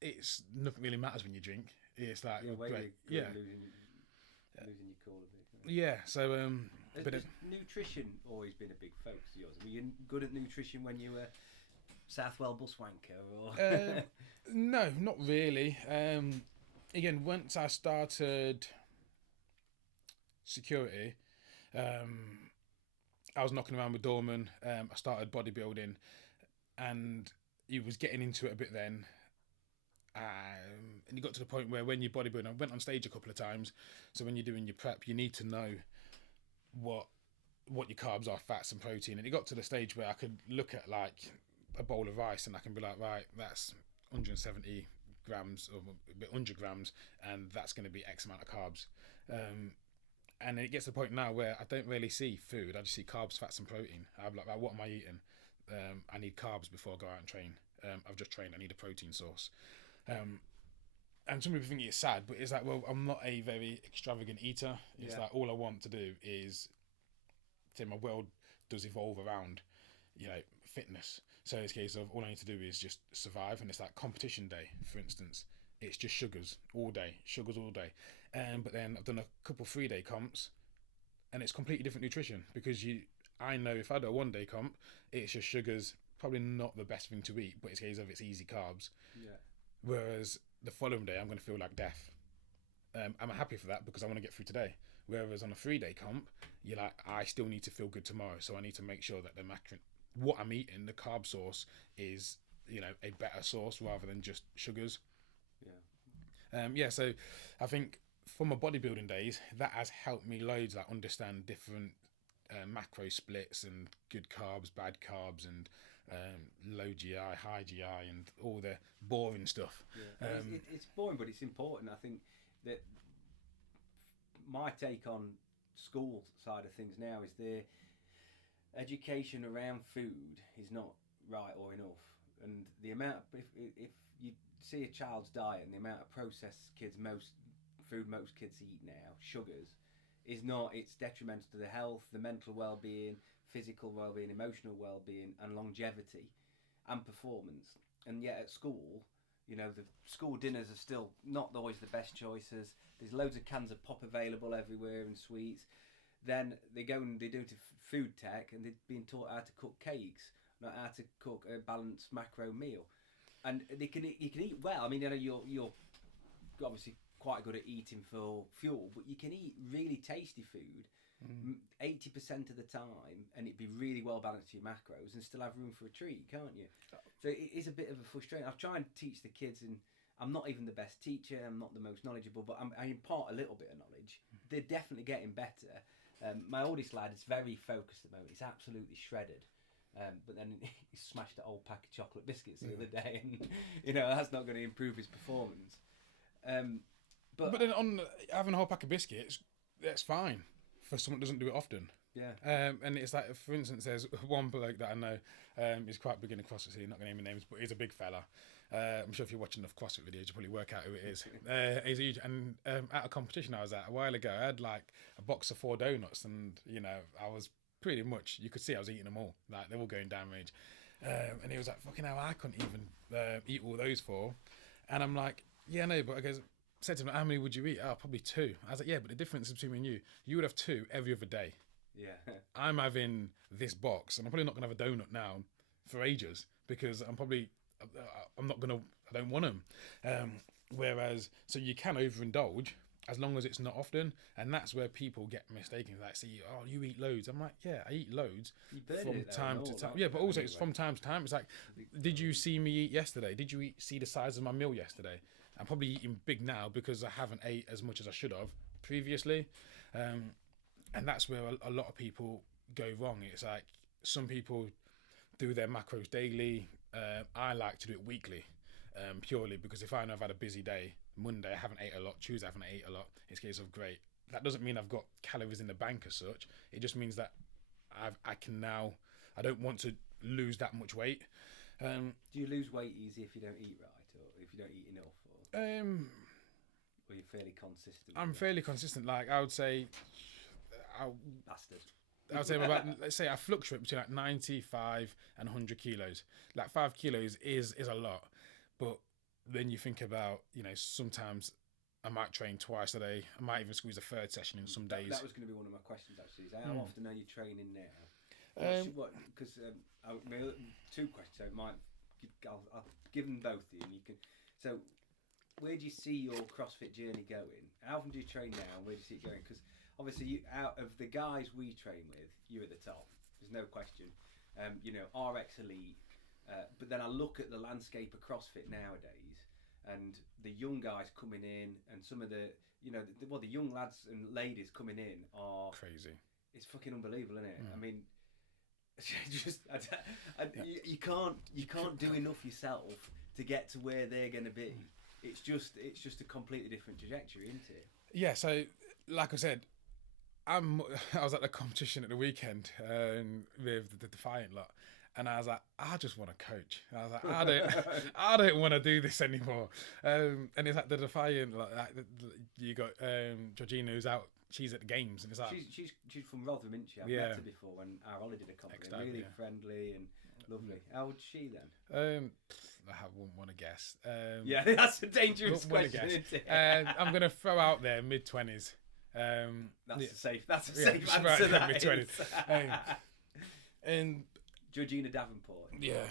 it's nothing really matters when you drink. It's like, losing your cool a bit. Yeah. So has nutrition always been a big focus of yours? Were you good at nutrition when you were Southwell bushwanker, or? No, not really. Again, once I started security, I was knocking around with Dorman. I started bodybuilding, and he was getting into it a bit then. And you got to the point where when you're bodybuilding, I went on stage a couple of times. So when you're doing your prep, you need to know what your carbs are, fats and protein. And it got to the stage where I could look at like a bowl of rice, and I can be like, right, that's 170 grams or 100 grams, and that's going to be X amount of carbs. And it gets to the point now where I don't really see food. I just see carbs, fats and protein. I'm like, what am I eating? I need carbs before I go out and train. I've just trained. I need a protein source. And some people think it's sad, but it's like, well, I'm not a very extravagant eater. It's like, all I want to do is, say, my world does evolve around, fitness. So it's a case of all I need to do is just survive. And it's like competition day, for instance. It's just sugars all day. But then I've done a couple 3-day comps, and it's completely different nutrition, because I know if I do a 1-day comp, it's just sugars, probably not the best thing to eat, but it's a case of it's easy carbs. Yeah. Whereas the following day, I'm going to feel like death. I'm happy for that because I want to get through today. Whereas on a 3-day comp, you're like, I still need to feel good tomorrow, so I need to make sure that what I'm eating, the carb source, is a better source rather than just sugars. So I think from my bodybuilding days, that has helped me loads, like understand different macro splits and good carbs, bad carbs, and low GI, high GI, and all the boring stuff. It's boring, but it's important. I think that my take on school side of things now is the education around food is not right or enough, and the amount if you see a child's diet and the amount of processed most kids eat now, sugars, is not, it's detrimental to the health, the mental well-being, physical well-being, emotional well-being, and longevity and performance. And yet at school, the school dinners are still not always the best choices. There's loads of cans of pop available everywhere and sweets. Then they go and they do to food tech, and they're being taught how to cook cakes, not how to cook a balanced macro meal. And you can eat well. I mean, you're obviously quite good at eating for fuel, but you can eat really tasty food 80% of the time, and it'd be really well balanced to your macros, and still have room for a treat, can't you? So it is a bit of a frustration. I've tried to teach the kids, and I'm not even the best teacher. I'm not the most knowledgeable, but I impart a little bit of knowledge. They're definitely getting better. My oldest lad is very focused at the moment. He's absolutely shredded. But then he smashed an old pack of chocolate biscuits the other day, and that's not going to improve his performance. But then on having a whole pack of biscuits, that's fine for someone that doesn't do it often. Yeah. And it's like, for instance, there's one bloke that I know, he's quite big in the CrossFit scene, not going to name names, but he's a big fella. I'm sure if you're watching the CrossFit videos, you'll probably work out who it is. He's huge. And at a competition I was at a while ago, I had like a box of 4 donuts, and I was pretty much, you could see I was eating them all. Like, they're all going down range. And he was like, fucking hell, I couldn't even eat all those 4. And I'm like, yeah, no, but I said to him, how many would you eat? Oh, probably 2. I was like, yeah, but the difference between me and you would have 2 every other day. Yeah. I'm having this box, and I'm probably not going to have a donut now for ages, because I'm not going to, I don't want them. Whereas, so you can overindulge as long as it's not often, and that's where people get mistaken. Like, see, oh, you eat loads. I'm like, yeah, I eat loads from time to time. Yeah, but also it's from time to time. It's like, did you see me eat yesterday? Did you see the size of my meal yesterday? I'm probably eating big now because I haven't ate as much as I should have previously. And that's where a lot of people go wrong. It's like, some people do their macros daily. I like to do it weekly, purely because if I know I've had a busy day, Monday I haven't ate a lot, Tuesday I haven't ate a lot, it's a case of great. That doesn't mean I've got calories in the bank as such. It just means that I don't want to lose that much weight. Do you lose weight easy if you don't eat right, or if you don't eat enough? Or you're fairly consistent? I'm fairly consistent. Like, I would say... Bastard. I would say about, let's say I fluctuate between like 95 and 100 kilos. Like 5 kilos is a lot, but then you think about, sometimes I might train twice a day. I might even squeeze a third session in some days. That was going to be one of my questions, actually. Is how often are you training now? Because 2 questions. So I'll give them both to you, and you can. So, where do you see your CrossFit journey going? How often do you train now, and where do you see it going? Because obviously, out of the guys we train with, you're at the top. There's no question. RX Elite. But then I look at the landscape of CrossFit nowadays, and the young guys coming in, and some of the young lads and ladies coming in are crazy. It's fucking unbelievable, isn't it? I mean, you can't do enough yourself to get to where they're going to be. It's just a completely different trajectory, isn't it? Yeah. So, like I said, I was at the competition at the weekend with the Defiant lot, and I was like, I just want to coach. I was like, I don't want to do this anymore. And it's like the Defiant, like you got Georgina, who's out. She's at the games, and it's like she's from Rotherham, isn't she? I've met her before when our Ollie did a competition. Really friendly and lovely. How old's she then? I wouldn't want to guess. Yeah, that's a dangerous question. Isn't it? I'm going to throw out there mid-20s. That's a safe answer. Right, mid-20s. And Georgina Davenport. Yeah,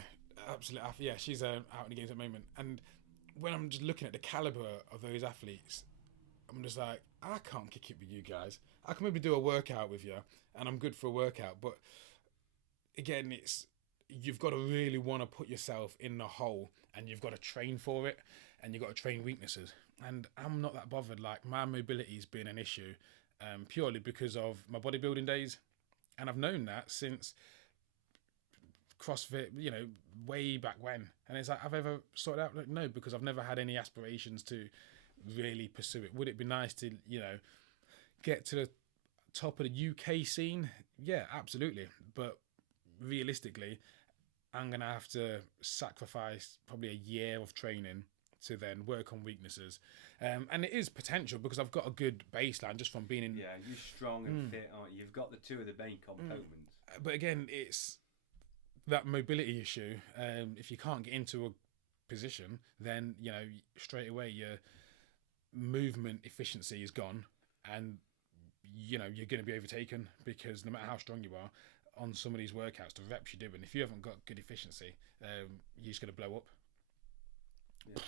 absolutely. Yeah, she's out in the games at the moment. And when I'm just looking at the caliber of those athletes, I'm just like, I can't kick it with you guys. I can maybe do a workout with you, and I'm good for a workout. But again, you've got to really want to put yourself in the hole, and you've got to train for it, and you've got to train weaknesses. And I'm not that bothered. Like, my mobility's been an issue purely because of my bodybuilding days, and I've known that since CrossFit, way back when. And it's like, I've ever sorted out, like, no, because I've never had any aspirations to really pursue it. Would it be nice to, get to the top of the UK scene? Yeah, absolutely. But realistically, I'm going to have to sacrifice probably a year of training to then work on weaknesses. And it is potential because I've got a good baseline just from being in... Yeah, you're strong and fit, aren't you? You've got the two of the main components. But again, it's that mobility issue. If you can't get into a position, then, straight away your movement efficiency is gone, and, you're going to be overtaken because no matter how strong you are, on some of these workouts, the reps you're doing, if you haven't got good efficiency, you're just going to blow up. Yeah.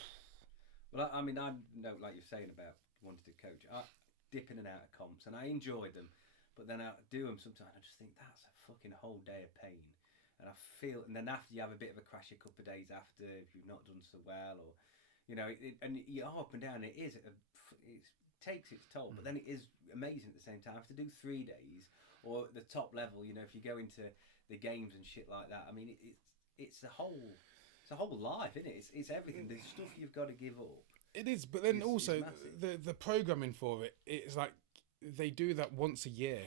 Well, I mean, I know, like you're saying about wanting to coach, I dip in and out of comps, and I enjoy them, but then I do them sometimes, I just think that's a fucking whole day of pain. And I feel, and then after you have a bit of a crash a couple of days after, if you've not done so well, or, and you're up and down, it takes its toll, but then it is amazing at the same time. I have to do 3 days, or at the top level, if you go into the games and shit like that, I mean, it's a whole life, isn't it? It's everything. The stuff you've got to give up. It is, but then also the programming for it's like they do that once a year,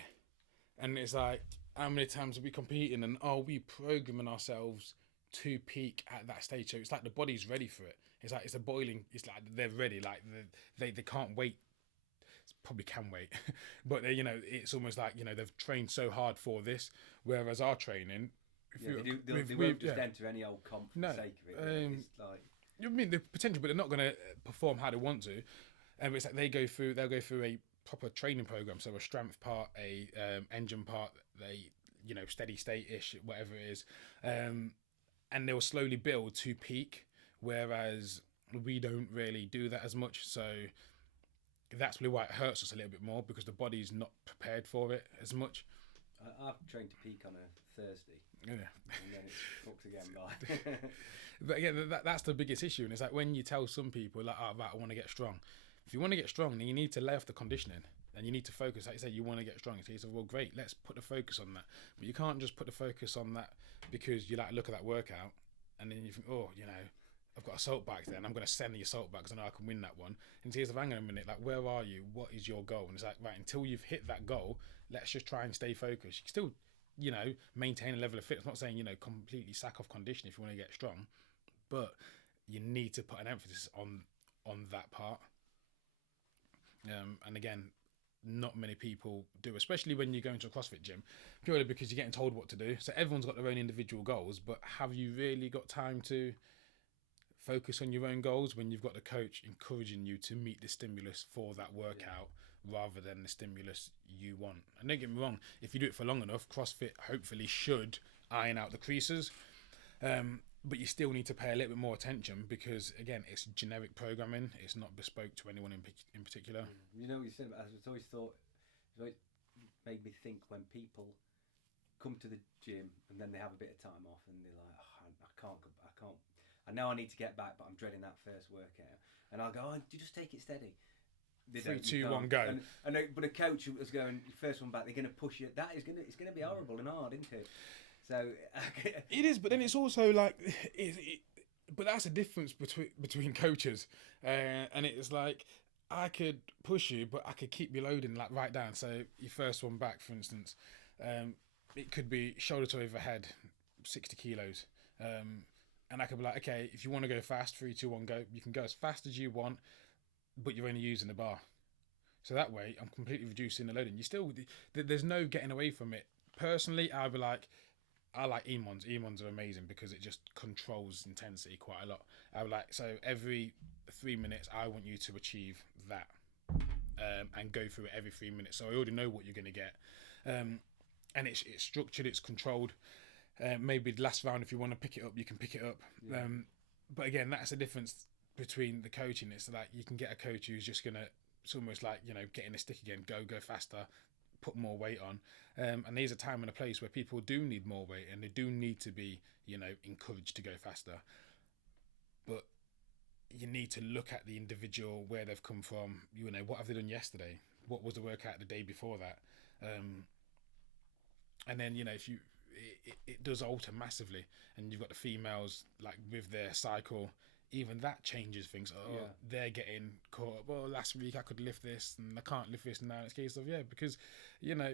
and it's like, how many times are we competing, and are we programming ourselves to peak at that stage? So it's like the body's ready for it. It's like it's like they're ready. Like they can't wait. Probably can wait, but it's almost like they've trained so hard for this. Whereas our training, they won't just enter any old comp for the sake of it. It's like, I mean, the potential, but they're not going to perform how they want to. And it's like they'll go through a proper training program, so a strength part, a engine part, steady state ish, whatever it is, and they'll slowly build to peak. Whereas we don't really do that as much, so that's really why it hurts us a little bit more, because the body's not prepared for it as much. I've trained to peak on a Thursday. Yeah. And then it's fucked again by. But again, that's the biggest issue. And it's like when you tell some people, like, oh, right, I want to get strong. If you want to get strong, then you need to lay off the conditioning. And you need to focus. Like you say, you want to get strong. So you say, well, great, let's put the focus on that. But you can't just put the focus on that because you look at that workout and then you think, oh, I've got assault bike there, and I'm going to send the assault bike because I know I can win that one. And here's the hang on a minute, like, where are you? What is your goal? And it's like, right, until you've hit that goal, let's just try and stay focused. You can still, maintain a level of fitness. I'm not saying, completely sack off condition if you want to get strong, but you need to put an emphasis on that part. And again, not many people do, especially when you go into a CrossFit gym, purely because you're getting told what to do. So everyone's got their own individual goals, but have you really got time to focus on your own goals when you've got the coach encouraging you to meet the stimulus for that workout rather than the stimulus you want? And don't get me wrong, if you do it for long enough, CrossFit hopefully should iron out the creases, but you still need to pay a little bit more attention because, again, it's generic programming. It's not bespoke to anyone in particular. You know what you said about, it's always made me think when people come to the gym and then they have a bit of time off and they're like, oh, I can't. I know I need to get back, but I'm dreading that first workout. And I'll go, oh, you just take it steady. 3, 2, 1, go. But a coach was going, first one back, they're going to push you. It's going to be horrible and hard, isn't it? So it is, but then it's also like, but that's a difference between coaches. And it's like, I could push you, but I could keep you loading like right down. So your first one back, for instance, it could be shoulder to overhead, 60 kilos. And I could be like, okay, if you want to go fast, 3, 2, 1, go. You can go as fast as you want, but you're only using the bar. So that way, I'm completely reducing the loading. There's no getting away from it. Personally, I'd be like, I like EMONs. EMONs are amazing because it just controls intensity quite a lot. I would like, so every 3 minutes, I want you to achieve that and go through it every 3 minutes. So I already know what you're going to get. And it's structured, it's controlled. Maybe the last round, if you want to pick it up, you can pick it up. Yeah. But again, that's the difference between the coaching. It's like you can get a coach who's just going to it's almost like, you know, getting a stick again, go faster, put more weight on. And there's a time and a place where people do need more weight and they do need to be, you know, encouraged to go faster. But you need to look at the individual, where they've come from, you know, what have they done yesterday? What was the workout the day before that? And then, you know, if you, it does alter massively, and you've got the females like with their cycle, even that changes things. They're getting caught up. Well, last week I could lift this and I can't lift this now. It's a case of, because, you know,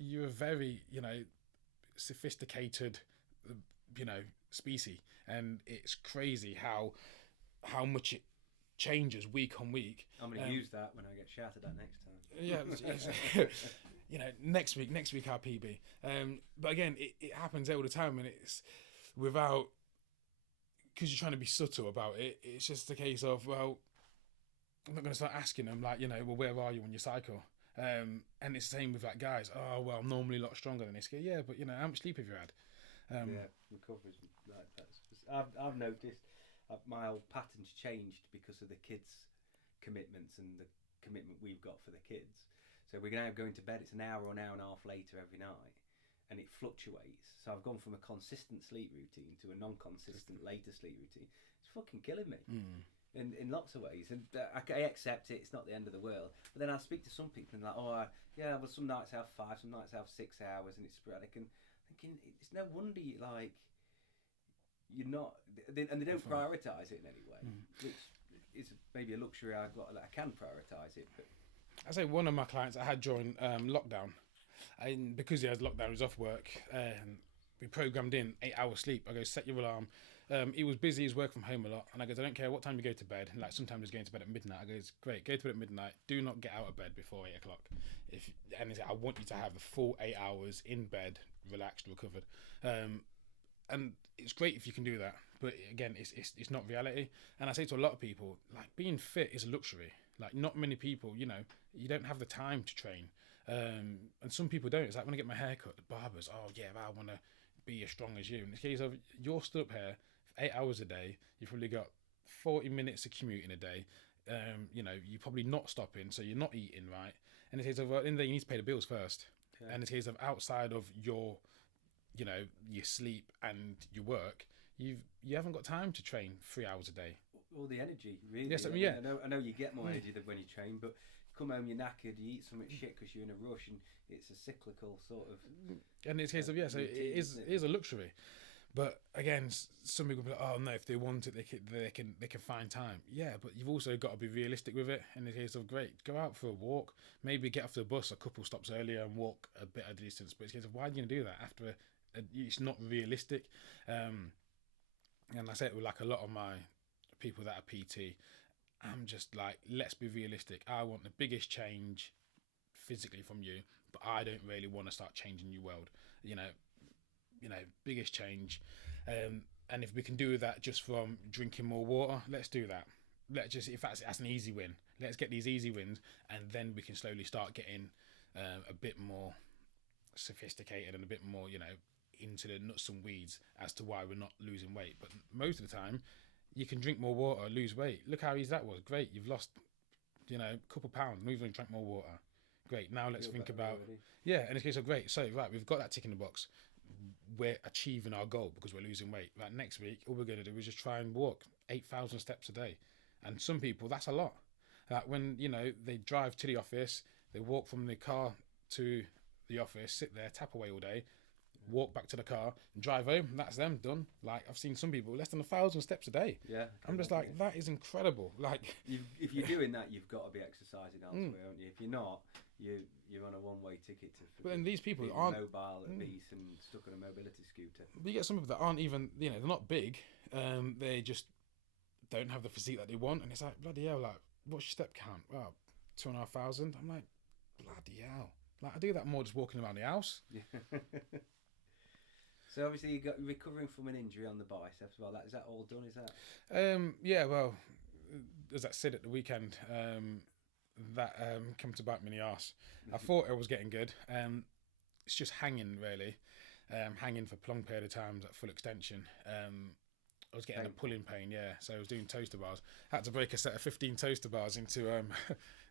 you're a very, you know, sophisticated, you know, species, and it's crazy how much it changes week on week. I'm going to use that when I get shouted at next time. Yeah, you know, next week our PB. But again, it happens all the time, and it's without, because you're trying to be subtle about it. It's just a case of, well, I'm not going to start asking them like, you know, well, where are you on your cycle? And it's the same with like guys. Oh, well, I'm normally a lot stronger than this. Yeah, but you know, how much sleep have you had? Recovery's like that. I've noticed my old patterns changed because of the kids' commitments and the commitment we've got for the kids. So we're now going to bed. It's an hour or an hour and a half later every night, and it fluctuates. So I've gone from a consistent sleep routine to a non-consistent later sleep routine. It's fucking killing me. In lots of ways, and I accept it. It's not the end of the world. But then I speak to some people and like, well, some nights I have 5, some nights I have 6 hours, and it's sporadic. And thinking it's no wonder you're not, and they don't prioritise it in any way, which is maybe a luxury I've got, that I can prioritise it. But I say one of my clients I had during lockdown, and because he has lockdown, he was off work, we programmed in 8 hours sleep. I go, set your alarm. He was busy, he's working from home a lot, and I goes, I don't care what time you go to bed. Like sometimes he's going to bed at midnight. I goes, great, go to bed at midnight. Do not get out of bed before 8 o'clock. And he's like, I want you to have the full 8 hours in bed, relaxed, recovered. And it's great if you can do that, but again, it's not reality. And I say to a lot of people, like, being fit is a luxury. Like, not many people, you know, you don't have the time to train. And some people don't. It's like when I get my hair cut, the barbers, oh yeah, I want to be as strong as you. In the case of, you're stood up here for 8 hours a day, you've probably got 40 minutes to commute in a day. You know, you're probably not stopping, so you're not eating right. And the case of, in there, you need to pay the bills first. Yeah. And the case of, outside of your, you know, your sleep and your work, you haven't got time to train 3 hours a day. All the energy, really. Yes, I mean, I know you get more energy than when you train, but come home, you're knackered, you eat something shit because you're in a rush, and it's a cyclical sort of. And it's a case of, so it is a luxury. But again, some people be like, oh no, if they want it, they can find time. Yeah, but you've also got to be realistic with it. In the case of, great, go out for a walk, maybe get off the bus a couple stops earlier and walk a bit of distance. But it's a case of, why are you going to do that after it's not realistic? And I say it with like a lot of my people that are PT. I'm just like, let's be realistic. I want the biggest change physically from you, but I don't really want to start changing your world. You know, biggest change. And if we can do that just from drinking more water, let's do that. Let's just, if that's an easy win, let's get these easy wins, and then we can slowly start getting a bit more sophisticated and a bit more, you know, into the nuts and weeds as to why we're not losing weight. But most of the time, you can drink more water, lose weight. Look how easy that was. Great, you've lost, you know, a couple pounds. Move on and drink more water. Great, now let's think about, in this case, great. So, right, we've got that tick in the box. We're achieving our goal because we're losing weight. Right, next week, all we're going to do is just try and walk 8,000 steps a day. And some people, that's a lot. Like when, you know, they drive to the office, they walk from the car to the office, sit there, tap away all day, walk back to the car, and drive home. That's them done. Like, I've seen some people less than 1,000 steps a day. Yeah, I'm just like, that is incredible. Like, if you're doing that, you've got to be exercising elsewhere, aren't you? If you're not, you're on a one-way ticket to. But then these people aren't mobile at least and stuck on a mobility scooter. But you get some people that aren't even, you know, they're not big. They just don't have the physique that they want, and it's like, bloody hell. Like, what's your step count? Well, 2,500. I'm like, bloody hell. Like, I do that more just walking around the house. Yeah. So obviously you got recovering from an injury on the biceps. Well, is that all done? Is that? Yeah. Well, as I said at the weekend, that came to bite me in the arse. I thought it was getting good. It's just hanging really, hanging for a long period of times at full extension. I was getting a pulling pain, yeah. So I was doing toaster bars. Had to break a set of 15 toaster bars into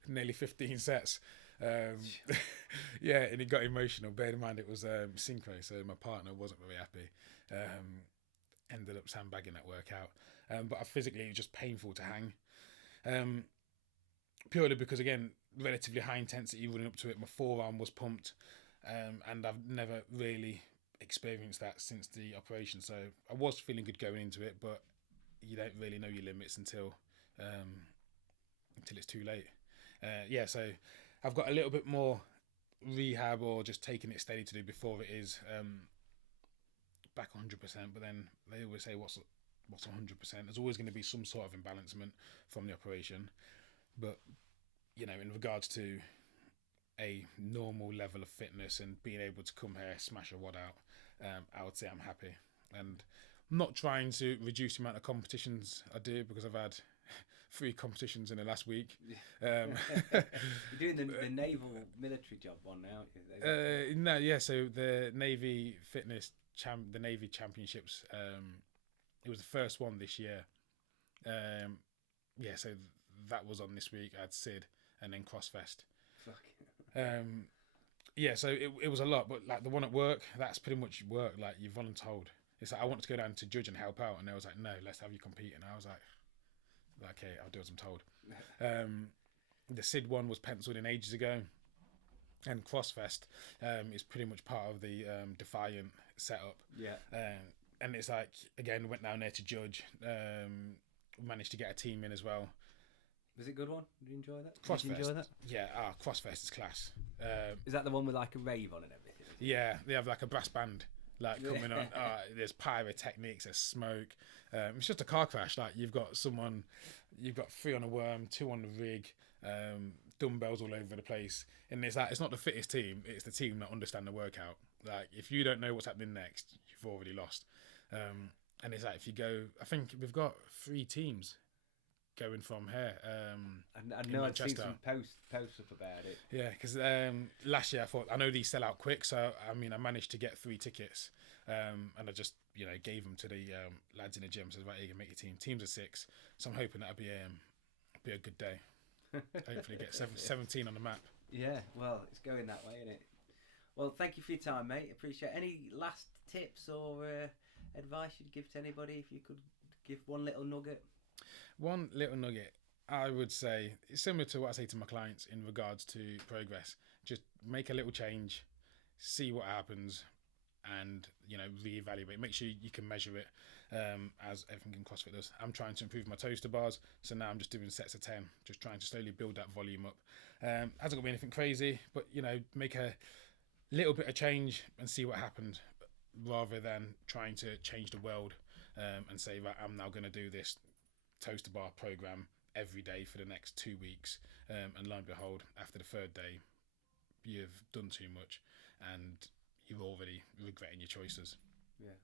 nearly 15 sets. Yeah, and it got emotional. Bear in mind it was synchro, so my partner wasn't very happy. Ended up sandbagging that workout. But physically it was just painful to hang. Purely because, again, relatively high intensity running up to it. My forearm was pumped, and I've never really experienced that since the operation. So I was feeling good going into it, but you don't really know your limits until it's too late. Yeah, so I've got a little bit more rehab or just taking it steady to do before it is back 100%. But then they always say, what's 100%? There's always going to be some sort of imbalancement from the operation. But, you know, in regards to a normal level of fitness and being able to come here, smash a wad out, I would say I'm happy. And I'm not trying to reduce the amount of competitions I do, because I've had 3 competitions in the last week. You're doing the naval military job one now, aren't you? No, yeah. So the Navy the Navy Championships. It was the first one this year. Yeah, so that was on this week. I had Sid and then CrossFest. Yeah, so it was a lot, but like the one at work, that's pretty much work. Like, you're voluntold. It's like, I want to go down to judge and help out, and they was like, no, let's have you compete. And I was like, okay, I'll do as I'm told. The Sid one was penciled in ages ago, and CrossFest is pretty much part of the Defiant setup. Yeah. And it's like, again, went down there to judge. Managed to get a team in as well. Was it a good one? Did you enjoy that? CrossFest. Did you enjoy that? Yeah, CrossFest is class. Is that the one with like a rave on and everything? Yeah, they have like a brass band coming on. There's pyrotechnics, there's smoke. It's just a car crash. Like, you've got 3 on a worm, 2 on the rig, dumbbells all over the place. And it's like, it's not the fittest team, it's the team that understand the workout. Like, if you don't know what's happening next, you've already lost. And it's like, if you go, I think we've got 3 teams going from here. I know I've seen some posts up about it. Yeah, because last year I thought, I know these sell out quick, so I mean, I managed to get 3 tickets, and I just, you know, gave them to the lads in the gym. Said, right, you can make your team. Teams of 6, so I'm hoping that'll be a good day. Hopefully get 17 on the map. Yeah, well, it's going that way, isn't it? Well, thank you for your time, mate. Appreciate it. Any last tips or advice you'd give to anybody, if you could give one little nugget? One little nugget, I would say, it's similar to what I say to my clients in regards to progress. Just make a little change, see what happens, and, you know, reevaluate. Make sure you can measure it, as everything in CrossFit does. I'm trying to improve my toaster bars, so now I'm just doing sets of 10, just trying to slowly build that volume up. Hasn't got to be anything crazy, but, you know, make a little bit of change and see what happened, rather than trying to change the world and say, right, I'm now going to do this toaster bar program every day for the next 2 weeks, and lo and behold, after the 3rd day, you've done too much and you're already regretting your choices. Yeah.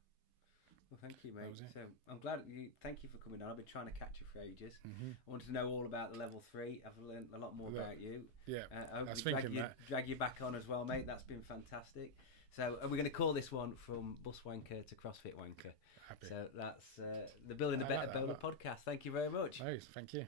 Well, thank you, mate. So I'm glad thank you for coming on. I've been trying to catch you for ages. I wanted to know all about the level 3. I've learned a lot more about you. Yeah, I was thinking drag you back on as well, mate. That's been fantastic. So we're going to call this one From Bus Wanker to CrossFit Wanker. Happy. So that's the Building a Better Builder podcast. Thank you very much. Oh, thank you.